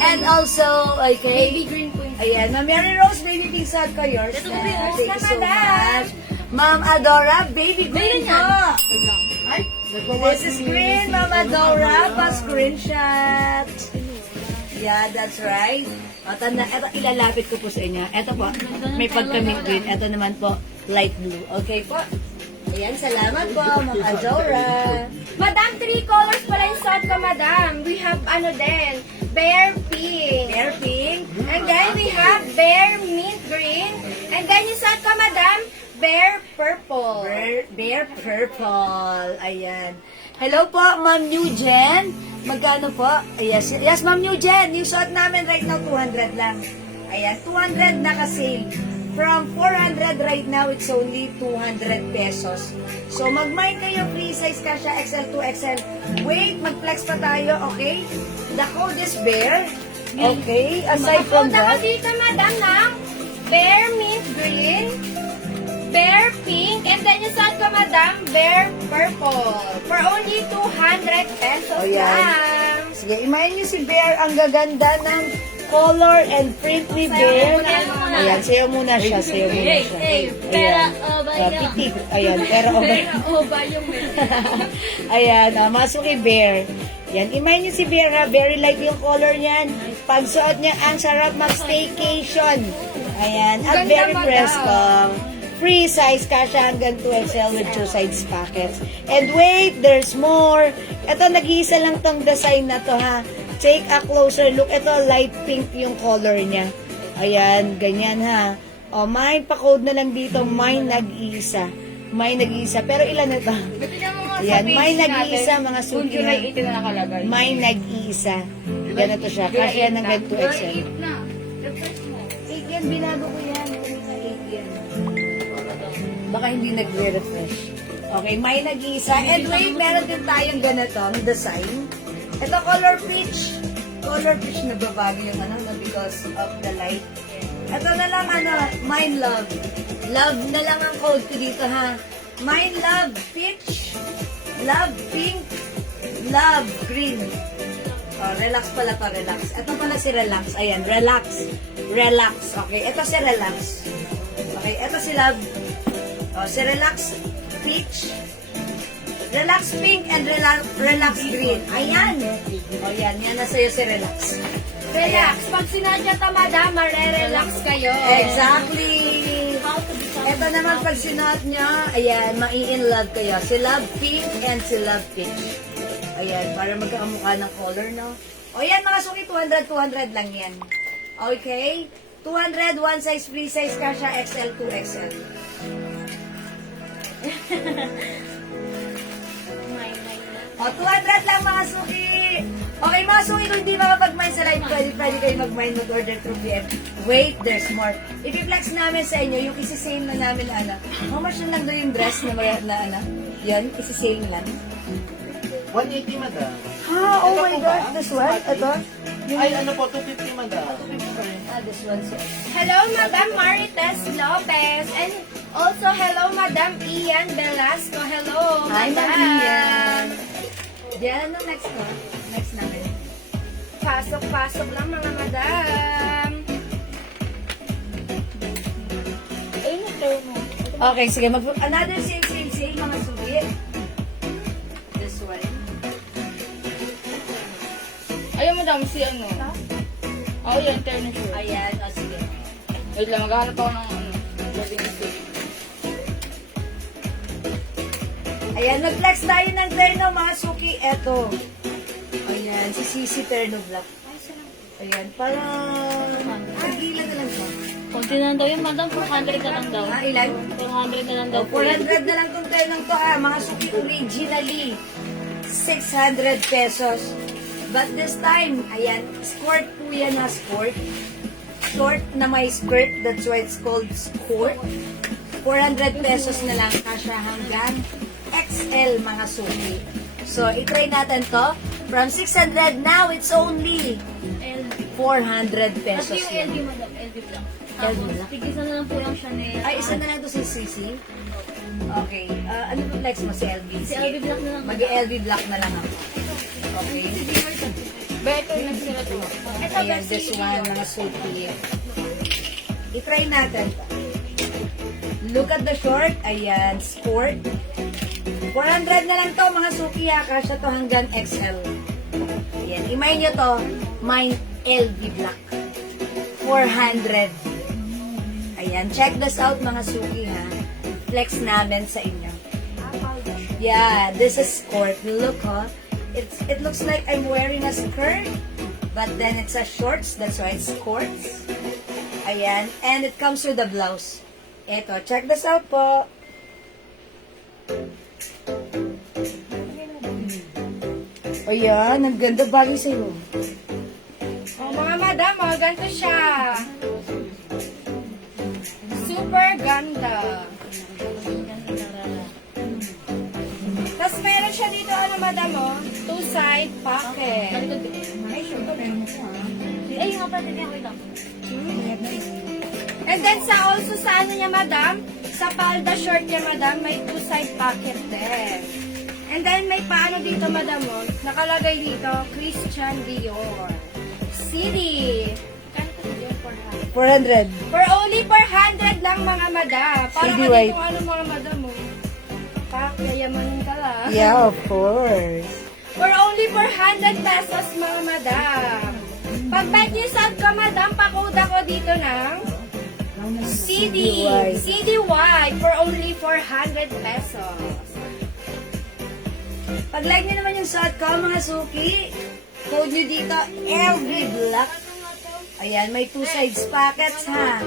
And also, okay. Baby green po yung Ayan, Ma'am Mary Rose, baby pink sad ko yours. Ito, Thank yours you na, so madam. much. Ma'am Adora, baby green po. Ay, This is green, Ma'am Adora. Pa-screenshot. Yeah, that's right. Ito, ilalapit ko po sa inyo. Ito po, may pagka-mint green. Ito naman po, light blue. Okay po. Ayan, salamat po, Ma'am Adora. Madam, 3 colors pala yung suot ko, madam. We have, bear pink. Hair pink. And then we have bear mint green. And then yung suot ko, madam, bear purple. Bear purple. Ayan. Hello po, Ma'am Newgen. Magkano po? Yes, Ma'am Newgen. Yung suot namin right now, 200 lang. Ayan, 200 naka-sale. From 400 right now, it's only 200 pesos. So, mag-mine kayo, free size kasha, XL to XL. Wait, mag-flex pa tayo, okay? The code is bear. Okay, aside from Punta ko that, dito, madam, ng bear mint green, bear pink, and then yung suot ko, madam, bear purple. For only 200 pesos Oh, yan. lang. sige, imayin niyo si Bear. Ang gaganda ng color and print ni Bear. Ayan, sayo muna siya. Ayan. Pitik. Ayan, pero Ayan, masok kay Bear. Yan, imayin niyo si Bear ha. Very light yung color niyan. Pag suot niya, ang sarap mag-staycation. Ayan, at Ganda, very madam. presko. Free size, kasha hanggang 2XL with 2 size packets. And wait, there's more. Ito, nag-iisa lang tong design na to ha. Take a closer look. Ito, light pink yung color niya. Ayan, ganyan ha. O, mine, pa-code na lang dito. Mine nag-iisa. Mine nag-iisa. Pero ilan na to? Ayan, mine nag-iisa, mga Kung suki July na. 18 na nakalagay. Mine nag-iisa. Ganito siya. Kasya ng 2XL. na. 8 yan, binago ko yan. Ano ka 8 yan? Baka hindi nagre-refresh. Okay, may nag-iisa. And wait, meron din tayong ganitong design. Ito, color peach. Color peach, nagbabago yung because of the light. Ito na lang, mine love. Love na lang ang code ko dito, ha? Mine love peach, love pink, love green. Oh, relax pala to, relax. Ito pala si relax. Ayan, relax. Relax. Okay, ito si relax. Okay, ito si love. Oh, si relax peach, relax pink, and relax green. Ayan. O yan, yan na sa'yo si relax. Relax. Pag sinadya ka, madam, marerelax kayo. Exactly. Ito naman pag sinuot nyo, ayan, mai-in-love kayo. Si love pink and si love peach. Ayan, para magkakamukha ng color, no? O yan mga suki, 200, 200 lang yan. Okay? 200, one size, free size, kasha, XL, 2XL. O, 200 lang mga suki. Okay, mga suki, kung hindi makapag-mine sa live, pwede kayo mag-mine, mag-order through PM. Wait, there's more. I-flex namin sa inyo, yung isi-sale na namin, how much na lang daw yung dress na yun, isi-sale lang. 180, madam. Ha, oh my gosh, this one, ito. Ay, ano po, 250, madam. This one, so. Hello, Madam Marites Lopez. And also, hello, Madam Ian Velasco. Hello, Hi, Madam. Marian. Diyan, ano next mo? Next namin. Pasok-pasok lang, mga madam. Ayun yung turn mo. Okay, sige. Another sale, mga suki. This one. Ayun, madam, si ano? Oh, yan, turn na siya. Ayan, sige. Wait lang, maghanap ako ng ano. Loving stick. Ayan, nag-flex tayo ng terno, mga suki. Eto. Ayan, si Sisi Terno Black. Ayan, parang... Nagilan na lang siya. Konti na lang daw yun, madam. 400 na lang daw. Ilan? 400 na lang daw. 400 na lang itong terno to, mga suki. Originally, 600 pesos. But this time, ayan, skirt po yan na skirt. Short na may skirt, that's why it's called skirt. 400 pesos na lang kasya hanggang XL mga suki. So, itry natin to. From 600, now it's only 400 Ito pesos yung yan. LV, madam. LV black. LV Tapos, black? tigisa na lang po lang siya na Ay, isa na lang to si Sisi. Okay. Ano ba flex mo? Si LV? Si LV black na lang. Mag-LV black na lang ako. Okay. Better na sila to. Ito, Ayan, this one, mga suki. I-try natin. Look at the short. Ayan, sport. 400 na lang to, mga suki ha. Kasya to hanggang XL. Ayan, i-mine nyo to. Mine LV Black. 400. Ayan, check this out, mga suki ha. Flex namin sa inyo. Yeah, this is skirt. Look ha. It looks like I'm wearing a skirt, but then it's a shorts. That's why it's skirts. Ayan, and it comes with the blouse. Eto, check this out po. Ayan, ang ganda bagay sa'yo. Oh, mga madam, ganito siya. Super ganda. Tapos meron siya dito, madam, two-side pocket. Ay, sure ka, meron mo po ha. Ay, yung kapatid niya, wait lang. And then also sa niya, madam, sa palda short niya, madam, may two-side pocket din. And then may paano dito, madam, nakalagay dito, Christian Dior. CD. 400. For only 400 lang, mga madam. Para CD ka white. dito, mga madam, pakayamanin ka lang. Yeah, of course. For only 400 pesos, mga madam. Pag bet niyo sa ka, madam, pakoda ko dito ng CD. white. CD white for only 400 pesos. Pag like nyo naman yung suot ko, mga suki, code nyo dito, LV Black. Ayan, may two sides pockets ha.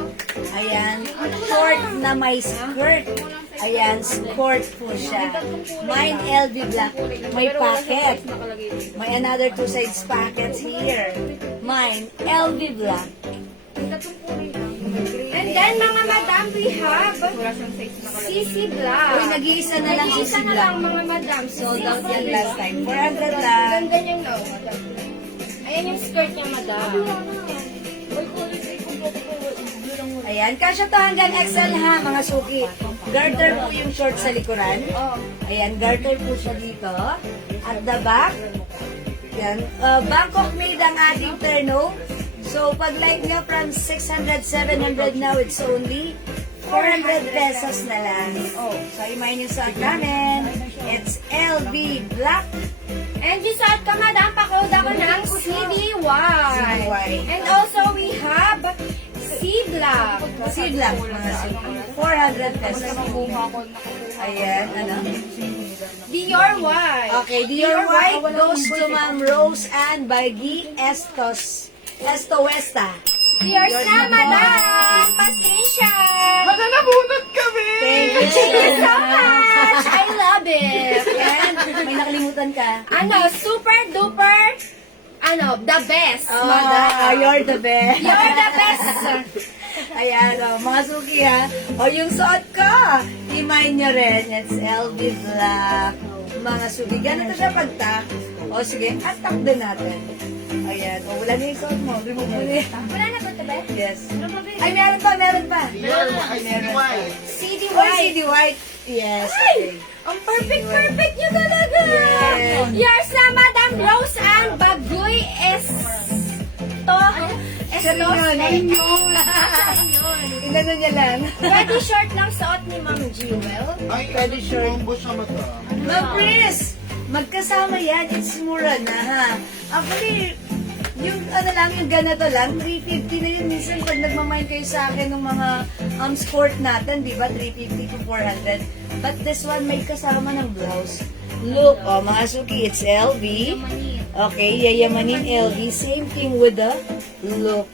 Ayan, short na may skirt. Ayan, skirt po siya. Mine LV Black. May pocket. May another two sides pockets here. Mine LV Black. And then, mga madam, we have CC Black. Uy, nag-iisa na lang si Nag-iisa na lang, Black. mga madam. Sold out yan last time. 400 lang. Ganda yung no, madam. Ayan yung skirt niya, madam. Ayan, kasya to hanggang XL ha, mga suki. Garter po yung short sa likuran. Ayan, garter po siya dito. At the back. Ayan, Bangkok made ang ating terno. So, pag like nyo from 600, 700 now, it's only 400 pesos na lang. Oh, so i-mine yung suot namin. It's LV Black. And yung suot ka, madam, pakoda ko ng CD white. white. And also, we have C Black. C Black, mga suki. 400 pesos. Ayan, ano? Dior White. Okay, Dior White goes to Ma'am Rose and Baggy Estoesta. Yours na, madam. Pa-screenshot. Hala, nabunot kami! Thank you. Thank you so much. I love it. Ayan, may nakalimutan ka. Ano, super duper, the best, Ah, you're the best. You're the best. Ayan, mga suki ha. Yung suot ko, imay nyo rin. It's LV Black. Mga suki, ganito siya pagtak. Sige, atak din natin. Ayan, wala na yung suot mo. Remove mo na yan. Wala na ba ito, ba? Yes. Ay, meron pa. Dior White. CD Oy, White. CD White. Yes, okay. Ang perfect nyo talaga. Yes. Yours na, Madam Rose and Bagoy Sino yun? Inano niya lang. Pwede short lang suot ni Ma'am Jewel. Ay, Pwede sure. Combo siya mata. Ma'am Chris, magkasama yan. It's mura na ha. Actually, yung yung ganito lang, 350 na yun. Minsan pag nagmamind kayo sa akin ng mga sport natin, di ba? 350 to 400. But this one may kasama ng blouse. Look, mga suki, it's LV. Okay, yayamanin LV. Same thing with the look.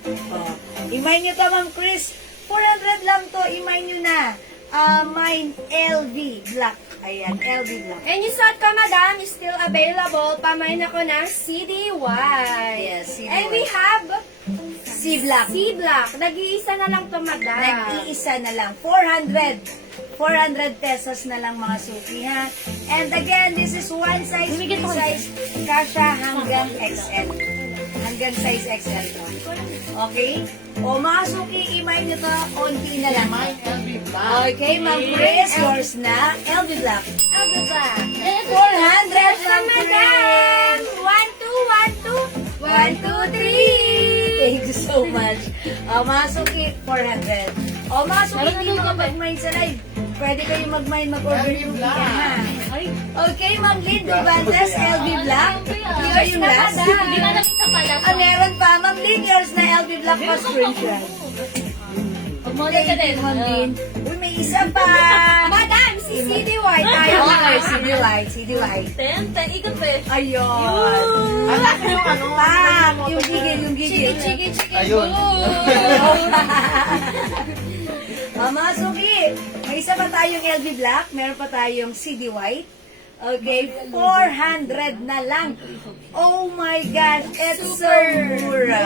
Imay nyo to, Ma'am Chris. 400 lang to. Imay nyo na. Mine, LV Black. Ayan, LV Black. And yung suot ko, Madam, is still available. Pamain ako ng CD White. Yes, CD And White. we have C Black. C Black. Nag-iisa na lang to, Madam. Nag-iisa na lang. 400 pesos na lang mga suki ha. And again, this is one size, free size, kasha hanggang XL. Hanggang size XL to. Okay? O mga suki, imay nyo to, onti na lang. Mine LV Black. Okay, Ma'am Chris, yours na. LV Black. LV Black. 400 Yes, Ma'am Madam. Chris. 1, 2, 3. Thank you so much. Mga suki, 400. Mga suki, hindi makapag-mind sa live. Pwede kayo mag-order yung Black. ha. Okay, Ma'am Lynn Dubantes, LV Black. Ito yung last. Hindi na nakita pala. Meron pa, Ma'am Lynn, yours na LV Black pa screenshot. Mag-model ka din. Ma'am Lynn. Uy, may isa pa. Madam, si CD White. Tayo. Okay, CD White. 10, ikot pa eh. Ayun. Alam ko yung Pak! Yung gigil. Chiki. Ayun. Mga suki, may isa pa tayong LV Black, meron pa tayong CD White. Okay, 400 na lang. Oh my God, it's so mura.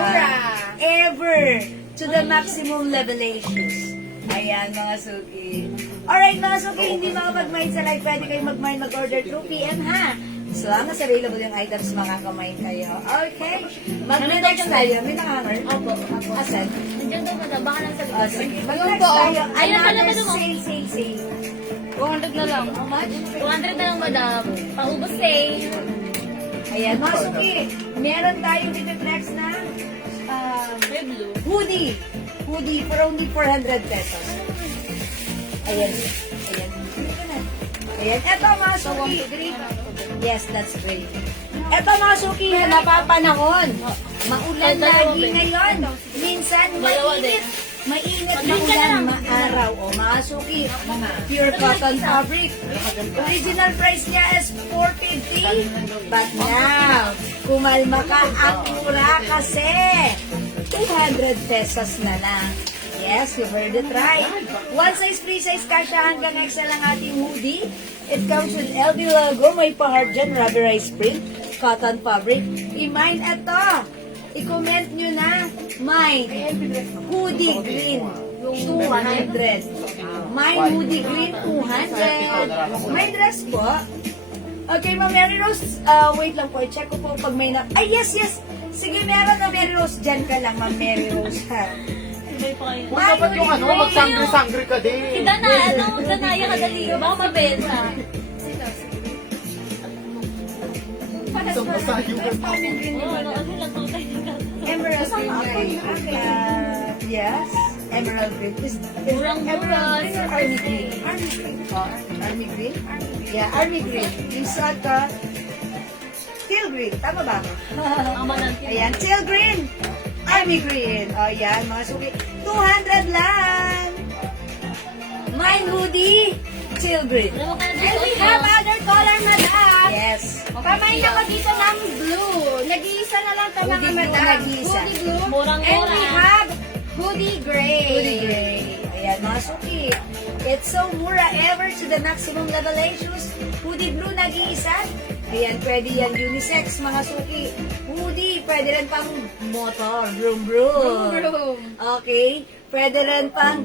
Ever to the maximum levelations. Ayan, mga suki. Alright, mga suki, hindi makapag-mind sa live. Pwede kayo mag-mind, mag-order through PM, ha? So, long as available yung items, makaka-mind kayo. Okay. Mag-next tayo. May nakahanger? Opo. Asan? Nandiyan daw madam. Baka nasa Oh, sige. Yung Mag-next po. tayo. Ayun na pala Another madam. sale. 200 na lang. How much? 200 na lang madam. Paubos sale. Ayan, mga suki. Meron tayong dito next na May blue. hoodie. Hoodie for only 400 pesos. Ayan. Eto mga suki. Yes, that's great. Eto mga suki, napapanahon. Maulan lagi ngayon. Minsan mainit. Mainit na ulan, maaraw. O mga suki, pure cotton fabric. Original price niya is 450. But now, kumalma ka, ang mura kasi 200 pesos na lang. Yes, you heard it right. One size, free size, kasha hanggang XL ang ating hoodie. It comes with LV logo, may pa-heart dyan, rubberized print, cotton fabric. I-mine ito. I-comment nyo na. Mine, hoodie green, 200. Mine, hoodie green, 200. May dress po. Okay, Ma'am Mary Rose, wait lang po, i-check ko po pag may na... Ay, yes! Sige, meron na Mary Rose. Dyan ka lang, Ma'am Mary Rose, ha? May pa kayo. Huwag dapat yung magsangre-sangre ka din. Kita na, magdanaya ka dali. Baka mabenta. Isang basahin yung Ano lang to tayo. Emerald green. Yes. Emerald green. Murang-mura. Emerald green or army green? Army green. Army green? Yeah, army green. Yung sa ka, teal green. Tama ba ako? Ang manang. Ayan, teal green. Army green. O, yan, mga suki. 200 lang. My hoodie. Teal green. And we have other color, madam. Yes. Pamain ako dito ng blue. Nag-iisa na lang ito, mga Hoodie blue, madam. nag-iisa. Hoodie blue. Murang-mura. And we have hoodie gray. Hoodie gray. Ayan, mga suki. It's so mura ever to the maximum level issues. Hoodie blue nag-iisa. Ayan, pwede yan unisex, mga suki. Hoodie, pwede rin pang motor, broom broom. Broom. Okay? Pwede rin pang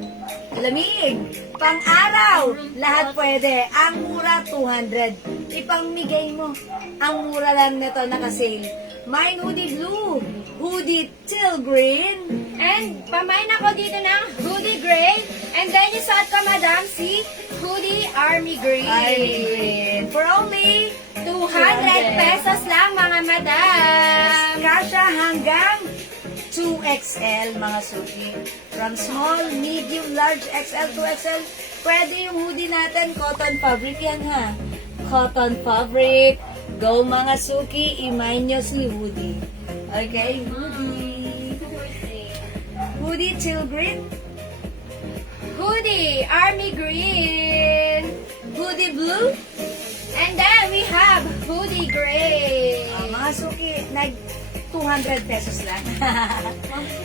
lamig, pang araw. Lahat pwede. Ang mura, 200. Ipangmigay mo. Ang mura lang nito, naka-sale. Mine hoodie blue, hoodie teal green, And pamain ako dito ng hoodie gray. And then yung suot ko, madam, si hoodie army green. Army green. For only 200 pesos lang, mga madam. kasha hanggang 2XL, mga suki. From small, medium, large, XL, 2XL. Pwede yung hoodie natin, cotton fabric yan ha. Cotton fabric. Go mga suki, imay nyo si hoodie. Okay, hoodie. Hoodie teal green. Hoodie army green. Hoodie blue. And then we have hoodie gray. Mga suki, nag 200 pesos lang.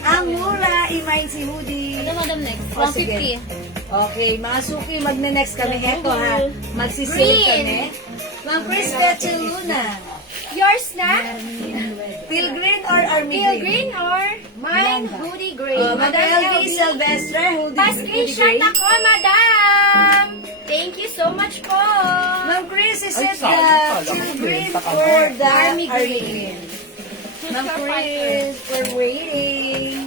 Ang mura, imay si hoodie. Ano, madam, next? O, sige. 150. Okay, mga suki, magne-next kami. Eto ha, magsisale Green. kami. Ma'am Chris Betche Luna. Yours na? Teal green or army Teal green? green or mine hoodie gray? Ma'am LV Silvestre, hoodie Pa-screenshot green. ako, madam. Thank you so much po. Ma'am Chris, is Ay, it sayang the pala. teal green Benta ka or mo. the Army army green? green? Ma'am Chris, we're waiting.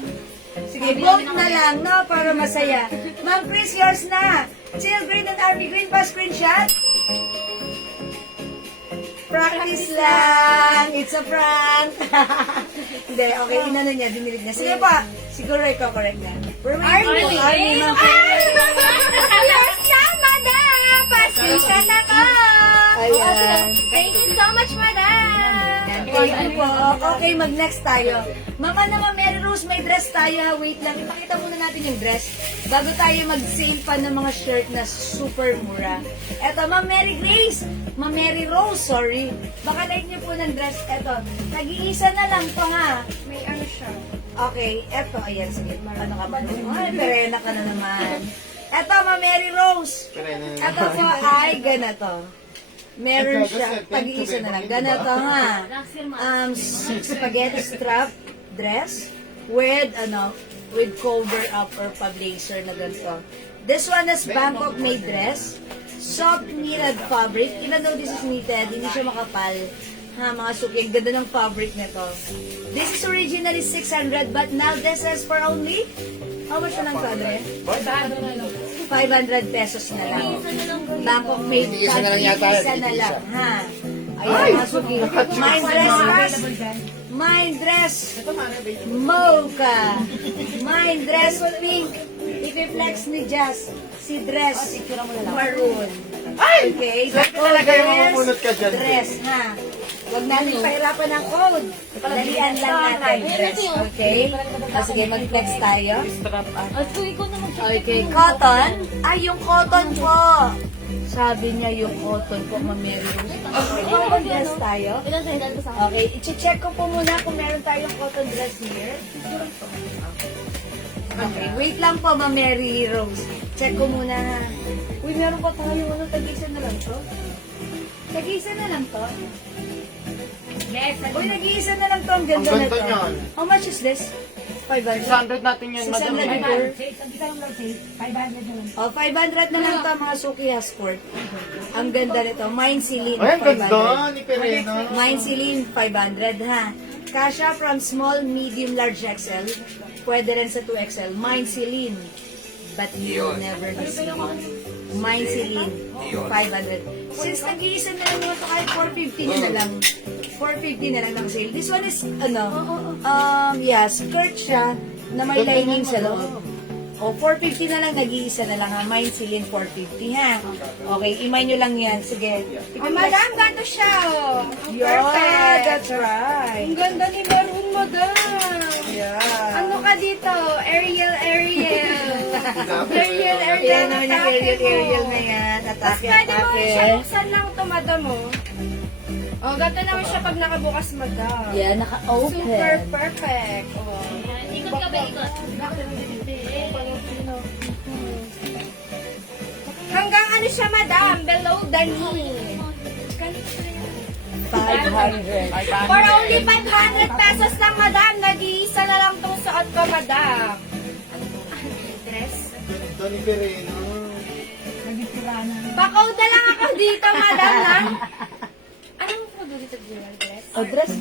Sige, vote na lang, no? Para masaya. Ma'am Chris, yours na. Teal green and army green pa screenshot. Practice lang. It's a prank. Hindi, okay. Inano niya, dinilig niya. Sige pa. Siguro ikaw correct na. We're waiting for army, Ma'am Chris. Yours na, madam. Pa-screenshot ako. Ayan. Thank you so much, madam. Thank you po. Okay, mag-next tayo. Mama naman, Mary Rose, may dress tayo ha. Wait lang, ipakita muna natin yung dress. Bago tayo mag-sale pa ng mga shirt na super mura. Eto, Ma'am Mary Grace. Ma'am Mary Rose, sorry. Baka like niyo po ng dress. Eto, nag-iisa na lang pa ha. May ano siya. Okay, eto, ayan, sige. Ano ka ba? Ay, perena ka na naman. Eto, Ma'am Mary Rose. Eto po ay ganito. Meron siya, tag-iisa na lang. Ganito ha. Spaghetti strap dress with cover up or pa-blazer na ganito. This one is Bangkok made dress. Soft knitted fabric. Even though this is knitted, hindi siya makapal. Ha, mga suki, ganda ng fabric nito. This is originally 600 but now this is for only, how much na lang to, Andre? 500 pesos na lang. Bangkok made. Isa na lang yata. Isa na lang, ha? Ayan, mga suki. Mind dress, mas. Mind dress. Mocha. Mind dress pink. Ipiflex ni Jazz. Si dress. Maroon. Okay. Saan ka talaga yung mamumunod ka dyan? Dress, ha? Huwag natin pahirapan ng code. Dalian lang natin. Dress, okay? Sige, mag-flex tayo. At kung ikaw na Okay, cotton. Ay, yung cotton po. Sabi niya yung cotton po, Ma'am Mary Rose. Okay, cotton dress tayo. Ilan sa ilan ko sa Okay, i-check ko po muna kung meron tayong cotton dress here. Okay, wait lang po, Ma'am Mary Rose. Check ko muna ha. Uy, meron pa tayo. Ano, tag-isa na lang to? Tag-isa na lang to? Uy, nag-iisa na lang to. Ang ganda Ang na ganda to. niyan. How much is this? 500? 600 natin yun, madam. 600 before. Oh, 500 na lang to mga suki sport. Ang ganda nito. Mine Celine, Ay, ang ganda 500. ni Perena. Mine Celine, 500 ha. Kasha from small, medium, large XL. Pwede rin sa 2XL. Mine Celine. But you'll never receive. Mine Celine, 500. Since nag-iisa na lang ito, kahit 450 na lang. 450 na lang ng sale. This one is, skirt siya na may lining sa loob. O, 450 na lang, nag-iisa na lang ha. Mine Celine, 450 ha. Okay, imay nyo lang yan. Sige. Madam, ganito siya, oh. Yeah, Perfect. that's right. Ang ganda ni Maroon, madam. Yeah. Ano ka dito? Ariel. Ariel, Yan naman yung atake Ariel mo. na yan. Tapos Atake, pwede mo rin siya atake. buksan ng tumada mo. Oh, gato naman siya pag nakabukas, madam. Yan, naka-open. Super perfect. Oh. Ikot ka ba, ikot? Hanggang ano siya, madam? Below the knee. 500. For only 500 pesos lang, madam. Nag-iisa na lang tong suot ko, madam. Dress? Tony Pereno. Pakauda na lang ako dito, madam, na. Anong product jewel dress? O, dress.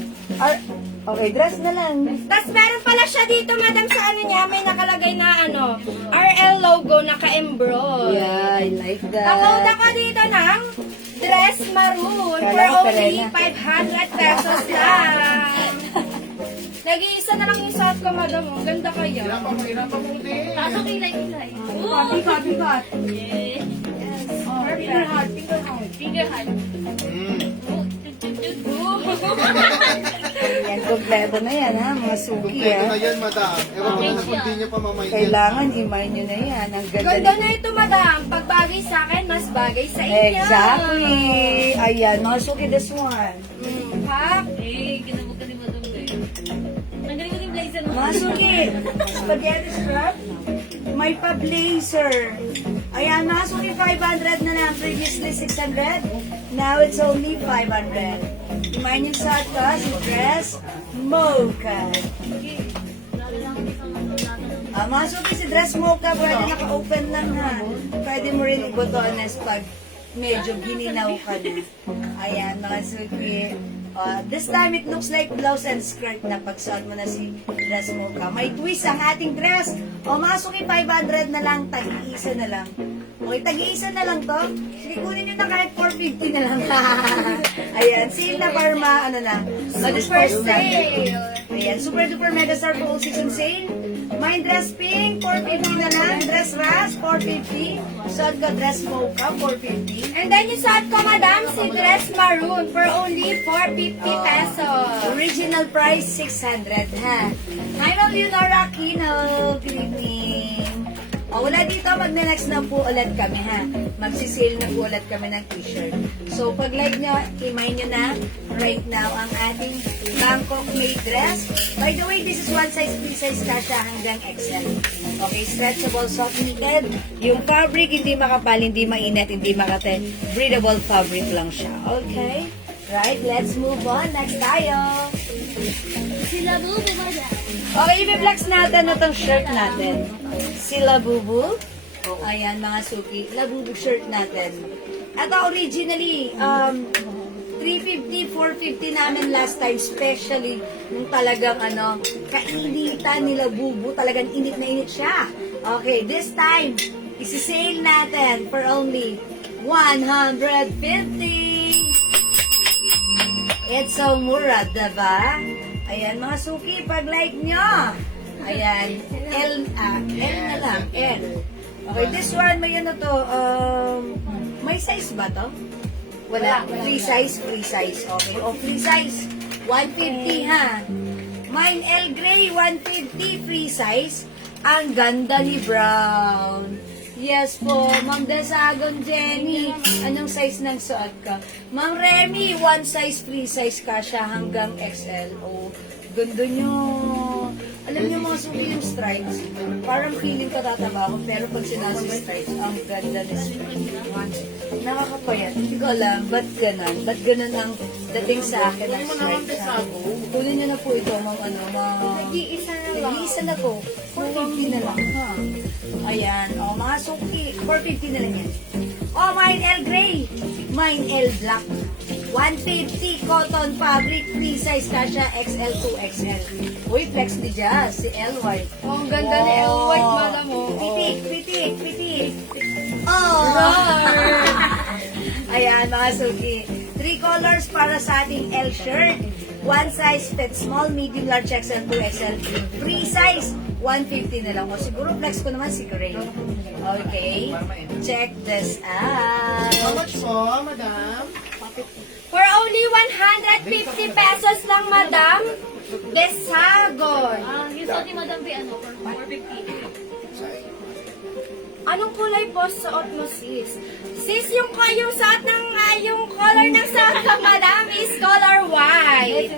Okay, dress na lang. Tapos meron pala siya dito, madam, sa ano niya, may nakalagay na ano, RL logo, naka-embroid. Yeah, I like Pakauda that. ko dito ng dress maroon for Kala ko only Perena. 500 pesos lang. Nag-iisa na lang yung suot ko, madam. Ang ganda kaya. Hirap pa mo din. Pasok ilay-ilay. Bigat. Yes. Perfect. Finger hug. Oh, tug-tug-tug. Yan, kompleto na yan ha, mga suki Kompleto na ha. yan, madam. Ewan ko na kung di niyo pa mamay Kailangan imay nyo na yan. Ang ganda Ganda na ito, madam. Pag bagay sa akin, mas bagay sa inyo. Exactly. Ayan, mga suki, this one. Ha? Eh, kinabog ka ni Madam Gay. Tanggalin ko yung blazer mo. Mga suki, spaghetti strap. May pa-blazer. Ayan, mga suki, 500 na lang. Previously 600. Now it's only 500. Imay nyo sa ka, si dress, mocha. Mga suki, si dress mocha, pwede naka-open lang ha. Pwede mo rin ibotones pag medyo gininaw ka na. Ayan, mga suki. This time it looks like blouse and skirt na pagsuot mo na si dress mocha. May twist ang ating dress. Mga suki, 500 na lang, tag-iisa na lang. Okay, tag-iisa na lang to. Sige, kunin nyo na kahit 450 na lang. Ayan, sale na Parma, ano na. Super sale. Ayan, super duper mega star full season sale. May dress pink, 450 na lang. Dress ras, 450. Suot ko dress mocha, 450. And then yung suot ko, madam, si dress maroon for only 450 pesos. Original price, 600, ha? Hi, Ma'am Leonora Aquino. Good evening. Wala dito, magna-next na po ulit kami, ha? Magsisale na po ulit kami ng t-shirt. So, pag like nyo, imay nyo na right now ang ating Bangkok made dress. By the way, this is one size, free size kasha hanggang XL. Okay, stretchable, soft knitted. Yung fabric, hindi makapal, hindi mainit, hindi makate. Breathable fabric lang siya. Okay? Right, let's move on. Next tayo. Sila bubo ba dyan? Okay, i-flex natin itong shirt natin. Si Labubu. Ayan, mga suki. Labubu shirt natin. Ito originally, 350, 450 namin last time, especially nung talagang kainitan ni Labubu. Talagang init na init siya. Okay, this time, isi-sale natin for only 150. It's so mura, diba? Ayan, mga suki, pag-like nyo. Ayan, L na lang, L. Okay, this one, may ano to, may size ba to? Wala, free size. Okay, o free size, 150 ha. Mine L Gray, 150, free size. Ang ganda ni Brown. Yes po, Ma'am Desagon Jenny. Anong size ng suot ka? Ma'am Remy, one size, free size ka siya hanggang XL. Oh, ganda nyo. Alam niyo mga suki yung stripes, parang feeling ka tataba ako, pero pag sinasi stripes, ang ganda ni stripes. Nakakapayat. Hindi ko alam, ba't ganun? Ba't ganun ang dating sa akin ng stripes? Kunin niyo na po ito, Nag-iisa na lang. Nag-iisa na to. 450 na lang, ha? Ayan, mga suki, 450 na lang yan. Mine L Gray, mine L Black. 150 cotton fabric, free Size kasha XL to XL. Uy, flex ni Jazz, si L White. Oh, ang ganda ni L White, madam mo. Pitik. Oh! Ayan, mga suki. 3 colors para sa ating L shirt. 1 size fit small, medium, large, XL, 2XL. Free size, 150 na lang. O siguro flex ko naman si Gray. Okay. Check this out. How much po, madam? For only 150 pesos lang, madam. Desagon. Yung suot ni Madam B, for 450. Anong kulay po suot mo, sis? Sis, yung suot ng, yung color ng suot ko, madam, is color white.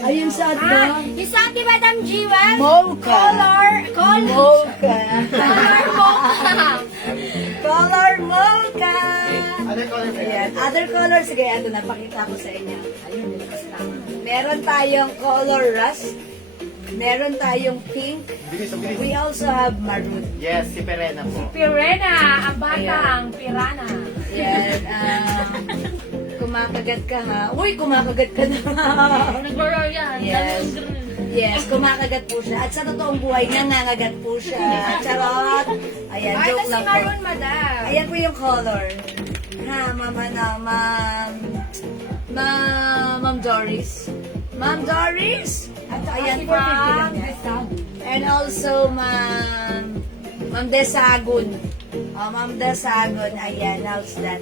Ayun sa Ah, yung suot ni Madam Jewel, Mocha. color Mocha. mocha. Color mocha. Other color ba yan? Ayan. Other color, sige, ito, napakita ko sa inyo. Ayun, meron tayong color rust. Meron tayong pink. Bilis, bilis. We also have maroon. Yes, si Perena po. Pirena, ang batang pirana. Yan, kumakagat ka ha. Uy, kumakagat ka na. Nag-roar yan. Yes. Yes, kumakagat po siya. At sa totoong buhay, nangangagat po siya. Charot. Ayan, Ay, ito joke si lang po. Maroon, madam. Ayan po yung color. Ha, Ma'am Doris. Ma'am Doris. At ayan po. And also, Ma'am Desagun. Ma'am Desagun. Ayan, how's that?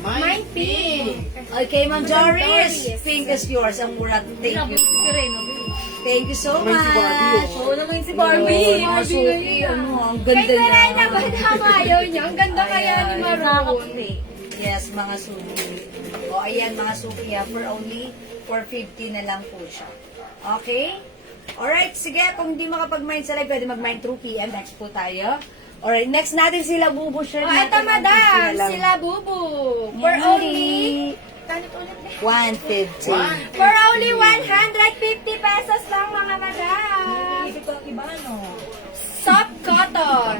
Mine pink. Okay, Ma'am Doris. Doris. Pink is yours. Ang mura. Thank you. Si Reno. Thank you so much. Oo naman si Barbie. Mga suki, ang Kay ganda Perena, niya. madam, ayaw niya. Ang ganda kaya ni Maroon. Yes, mga suki. O, ayan, mga suki ha. For only 450 na lang po siya. Okay? Alright, sige. Kung hindi makapag-mine sa live, pwede mag-mine through PM. Next po tayo. Alright, next natin sila Bubu shirt. Oh, ito, madam. Sila Bubu. For only... Kanit ulit na. 150. For only 150 pesos lang, mga madam. Soft cotton.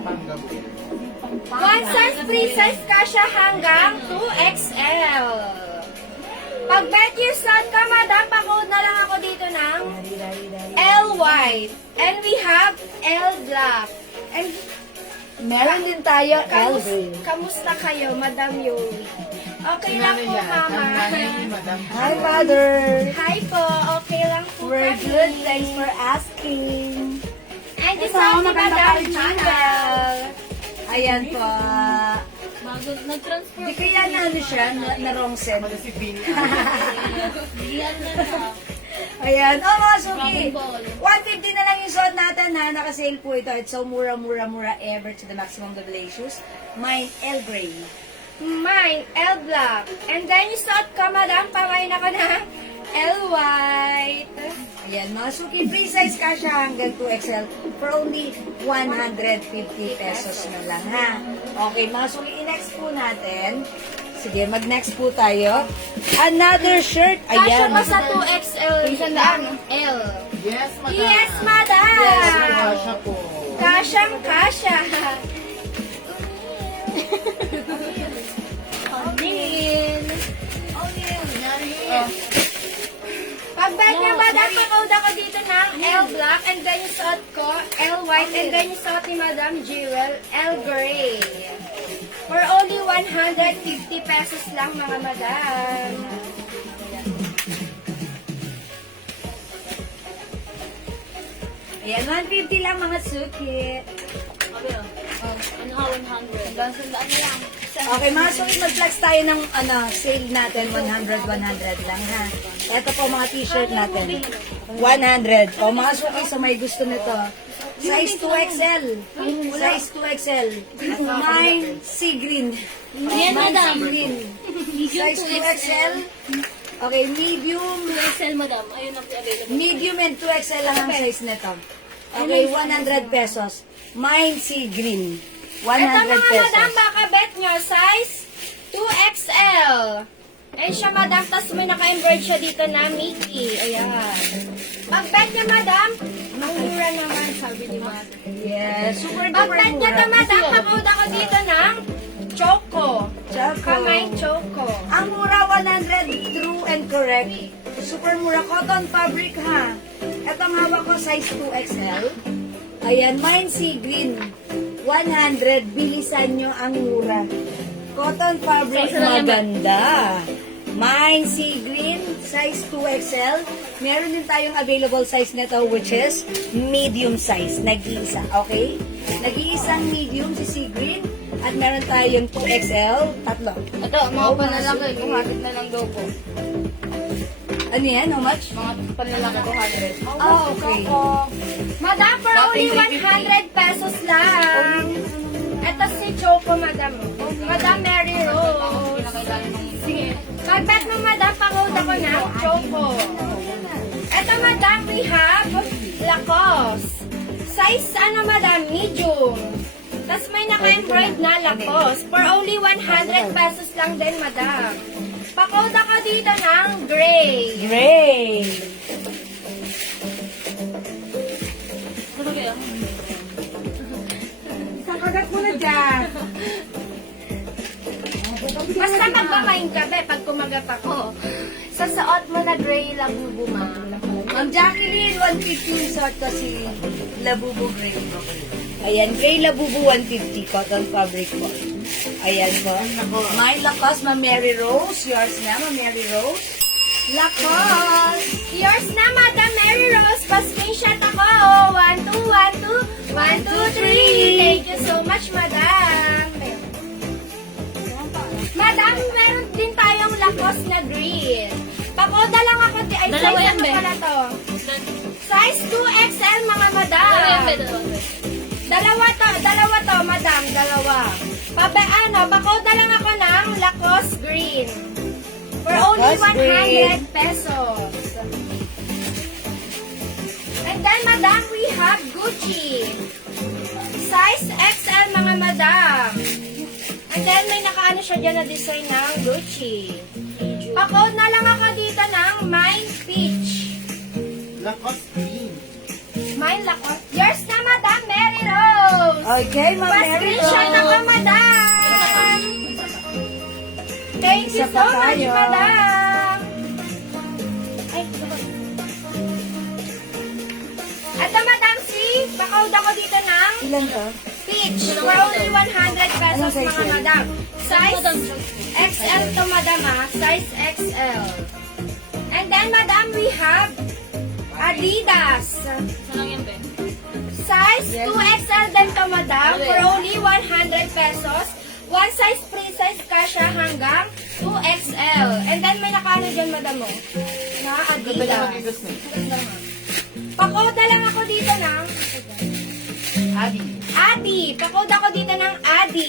One size, free size kasha hanggang 2XL. Pag bet your son ka, madam, pa-code na lang ako dito ng L white. And we have L black. And Meron din tayo LV. kamusta kayo, Madam Yuri? Okay lang po, mama. Madam. Hi, Father. Hi po, okay lang po We're kami. good. Thanks for asking. And this is Madam Jewel. Ayan po. Nag-transfer. Di kaya na ano siya, na wrong send. Madam si Vin. Yan na siya. Ayan. Oh, mga suki. Dragon Ball. 150 na lang yung suot natin ha. Nakasale po ito. It's so mura ever to the maximum level issues. Mine, L Gray. Mine, L black. And then yung suot ko, madam, pamain ako na L white. Ayan, mga suki. Free size ka siya hanggang 2XL for only 150 pesos na lang ha. Okay, mga suki. I-next po natin. Sige, mag-next po tayo. Another shirt. Kasha Ayan. ba sa 2XL? L. Yes, madam. Yes, madam. Kasha po. Kasyang kasha. Din. Pag bet niya, madam, pa-code ako dito ng L black and then yung suot ko, L white, and then yung suot ni Madam Jewel, L gray. For only 150 pesos lang, mga madam. Ayan, 150 lang mga suki. Sabi oh. Ano nga, 100. Hanggang sandaan na lang. Okay, mga suki, mag-flex tayo ng sale natin. 100 lang ha. Ito po mga t-shirt natin. 100. O mga suki, so may gusto nito. Size 2XL. Size 2XL. Mine, sea green. Yan, Mine, madam. sea green. Medium Size 2XL. 2XL. Okay, medium. 2XL, madam. Ayun ang available. Medium and 2XL lang ang size nito. Okay, 100 pesos. Mine, sea green. 100 Ito mga pesos. madam, baka bet nyo, size 2XL. Ayun siya, madam, tapos may naka-embroid siya dito na Mickey. Ayan. Pag bet niya, madam, ang mura naman, sabi ni madam. Yes, super Pag duper bet niya mura. to, madam, papunta ko dito ng Choco. Choco. Kamay Choco. Ang mura, 100, true and correct. Super mura. Cotton fabric, ha. Itong hawak ko, size 2XL. Ayan, mine sea green. 100, bilisan nyo ang mura. Cotton fabric, maganda. Mine sea green, size 2XL. Meron din tayong available size nito, which is medium size. Nag-iisa, okay? Nag-iisang medium si sea green. At meron tayong 2XL, tatlo. Ito, mga panlalaki. 200 na lang daw po. Ano yan? How much? Mga panlalaki 200. Oh, okay. Madam, for only 100 pesos lang. Ito si Choco, Madam Mary Rose. Sige. Pagbet mo, Madam, pangod ako ng choco. Eto, Madam, we have Lacoste. Size, Madam, medium. Tapos may naka-embroid na Lacoste. For only 100 pesos lang din, Madam. Pakod ako dito ng gray. Great! Isang kagat mo na dyan. Basta magmamain ka, be, pag kumagat ako. Sa suot mo na gray lang buma. Ma'am Jacqueline, 150 yung sort kasi Labubu Gray. Ayan, Gray Labubu 150, cotton fabric po. Ayan po. My Lacoste, Ma'am Mary Rose. Yours na, Ma'am Mary Rose. Lacoste. Yours na, Madam Mary Rose. Pa-screenshot ako. 1, 2, 1, 2. 1, 2, 3. Thank you so much, Madam. Madam, meron din tayong Lacoste na green. Pakoda lang ako. Ay, Dalawa size yan, ano be. pala to? Size 2XL, mga madam. Dalawa to, madam, dalawa. Pakoda lang ako ng Lacoste green. For only Lacoste 100 pesos. And then, madam, we have Gucci. Size XL, mga madam. And then, may nakaano siya dyan na design ng Gucci. Pakod na lang ako dito ng Mine Peach. Lacoste green. Mine Lacoste. Yours na, Madam Mary Rose. Okay, Ma'am Mary Pa-screenshot ako, Rose. Madam. Thank you Isa so pa much, tayo. Madam. Ay, ito, Madam C. Pakod ako dito ng Ilan to? peach. For only 100 pesos, Anong size mga yan? madam. Size XL to, madam, Size XL. And then, madam, we have Adidas. Size 2XL din to, madam. For only 100 pesos. One size, free size ka siya hanggang 2XL. And then, may nakaano dyan, madam, mo. Na Adidas. Pakoda lang ako dito ng Adi. Pakoda ako dito ng Adi.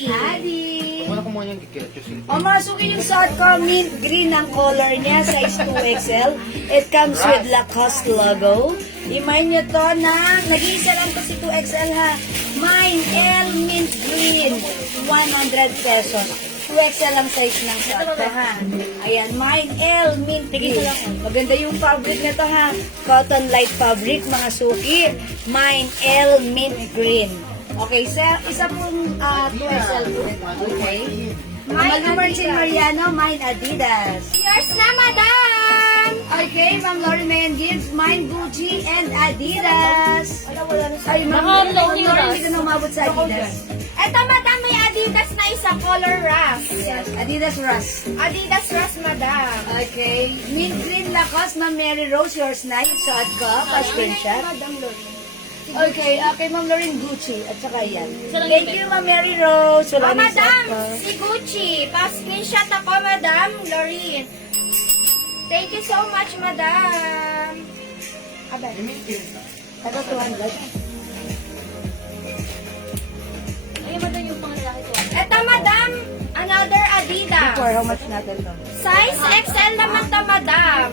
Wala ko muna yung dikit. O, masukin yung suot ko, mint green ang color niya, size 2XL. It comes with Lacoste logo. I-mine nyo to na, nag-iisa lang to si 2XL ha. Mine L mint green, 100 pesos. 2XL ang size ng suot ko ha. Ayan, Mine L mint green. Maganda yung fabric na to ha. Cotton light fabric, mga suki. Mine L mint green. Okay, sir, isa pong 2XL po ito. Okay. Ma'am Marcin Mariano, mine Adidas. Yours na, madam! Okay, Ma'am Lauren Mayan Gibbs, mine Gucci and Adidas. Ay, Ma'am Baka Lauren, low yung hindi ka na umabot sa Adidas. Eto, madam, may Adidas na isa, color rust. Yes, Adidas Rust. Adidas rust, madam. Okay, mint green Lacoste, Ma'am Mary Rose, yours na, yung suot ko, pa-screenshot. Madam Lori. Okay, Ma'am Lauren Gucci, at saka yan. Isa lang Thank yun, you, Ma'am Mary Rose. Wala Oh, na yung suot madam, ko. si Gucci. Pa-screenshot ako, madam Lorraine. Thank you so much, madam. Abay. Ito, 200. Ayun, madam, yung pangalaki ko. Eto, madam, another Adidas. For how much natin to? Size XL naman to, madam.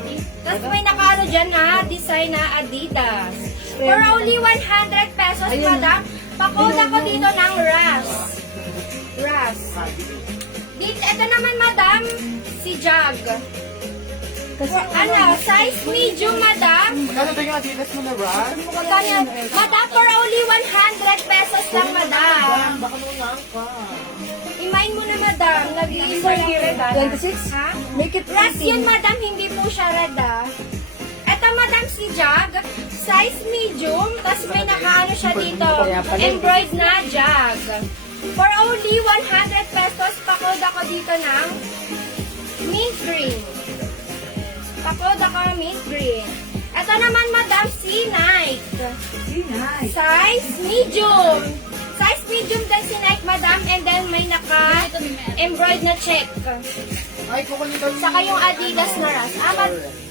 Tapos may nakano dyan na design na Adidas. For only 100 pesos, Ayun. madam. Pakoda ko dito ng Ras. Ras. Dito, ito naman, madam, si Jag. For, size medium, madam. Magkano ba yung Adidas mo na, Raz? Magkano yan? Madam, for only 100 pesos lang, madam. Baka nulang ka. I-mine mo na, madam. Nag-iisang red, 26? Ha? Make it Ras 18. yun, madam. Hindi po siya red, Ito, madam, si Jag. Size medium. Tapos may nakaano siya dito. Embroid na Jag. For only 100 pesos, pakod ako dito ng mint green. Pakod ako ng mint green. Ito naman, madam, si Nike. Nice. Size medium. Size medium din si Nike, madam. And then may naka-embroid na check. Ay, kukunin daw. Saka yung Adidas na ras.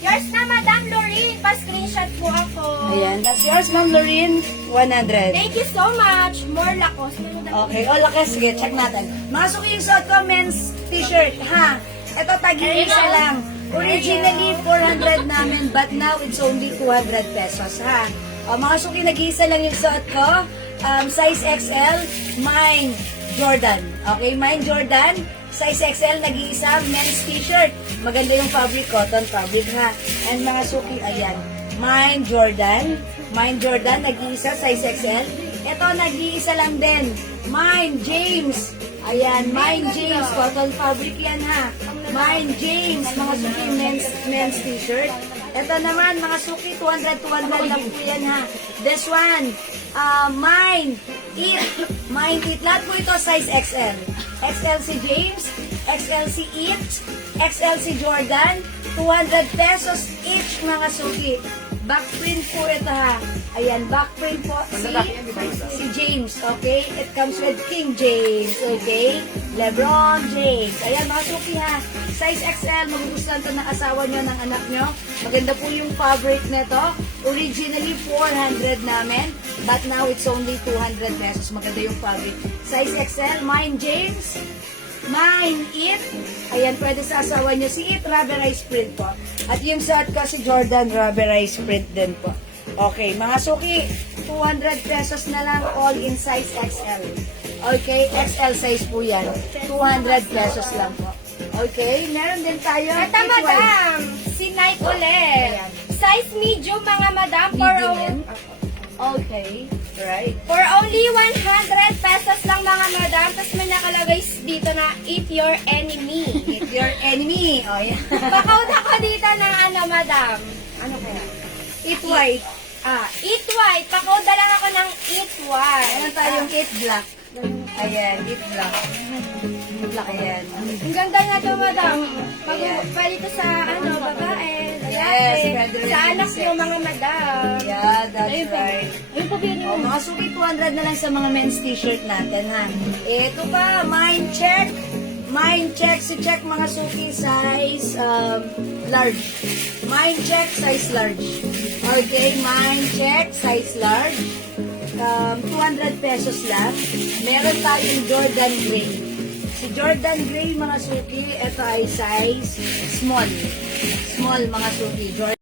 Yours na, Madam Lorraine. Pa-screenshot po ako. Ayan, that's yours, Ma'am Lorraine. 100. Thank you so much. More lakos. Okay, o lakas, sige, check natin. Mga suki yung suot ko, men's t-shirt, ha? Ito, tag-iisa lang. Originally, 400 namin, but now it's only 200 pesos, ha? O, mga suki, nag-iisa lang yung suot ko. Size XL, mine, Jordan. Okay, mine, Jordan. Size XL, nag-iisa, men's t-shirt. Maganda yung fabric, cotton fabric, ha? And mga suki, ayan. Mine, Jordan. Mine, Jordan, nag-iisa, size XL. Ito, nag-iisa lang din. Mine, James. Ayan, Mine, James. Cotton fabric yan, ha? Mine, James. Mga suki, men's t-shirt. Ito naman, mga suki, 200 lang po yan, ha? This one, Mine, It. Mine, It. Lahat po ito, size XL. XL si James, XL si It, XL si Jordan. 200 pesos each, mga suki. Backprint po ito, ha? Ayan, backprint po si James, okay? It comes with King James, okay? LeBron James. Ayan, mga suki, ha? Size XL, magugustuhan to ng asawa nyo, ng anak nyo. Maganda po yung fabric nito. Originally, 400 namin, but now it's only 200 pesos. Maganda yung fabric. Size XL, mine James, mine It. Ayan, pwede sa asawa nyo. Si It, rubberized print po. At yung suot ko si Jordan, rubberized print din po. Okay, mga suki, 200 pesos na lang, all in size XL. Okay, XL size po yan. 200 pesos lang po. Okay, meron din tayo. Ito, Madam. Si Night ulit. Size medium, mga Madam. Medium. Okay, right. For only 100 pesos lang, mga Madam. Tapos may nakalagay dito na, eat your enemy. Eat your enemy. Oh, yeah. Bakaw ako dito ng ano, Madam. Ano kaya? Eat white. Eat white. Pakoda lang ako ng eat white. Meron tayong eat black. Ayan, eat black. Black, ayan. Ang ganda nga to, Madam. Pwede to sa, ano, babae, Yes, lalaki, pwede rin sa yung anak sex. niyo, mga Madam. Yeah, that's right. Ayun po, Bini. Oh, mga suki 200 na lang sa mga men's t-shirt natin, ha. Ito pa, mind check. Mind check, si check mga suki, size large. Mind check, size large. Okay, mind check, size large. 200 pesos lang. Meron tayong Jordan Gray. Si Jordan Gray, mga suki, ito ay size small. Small, mga suki. Jordan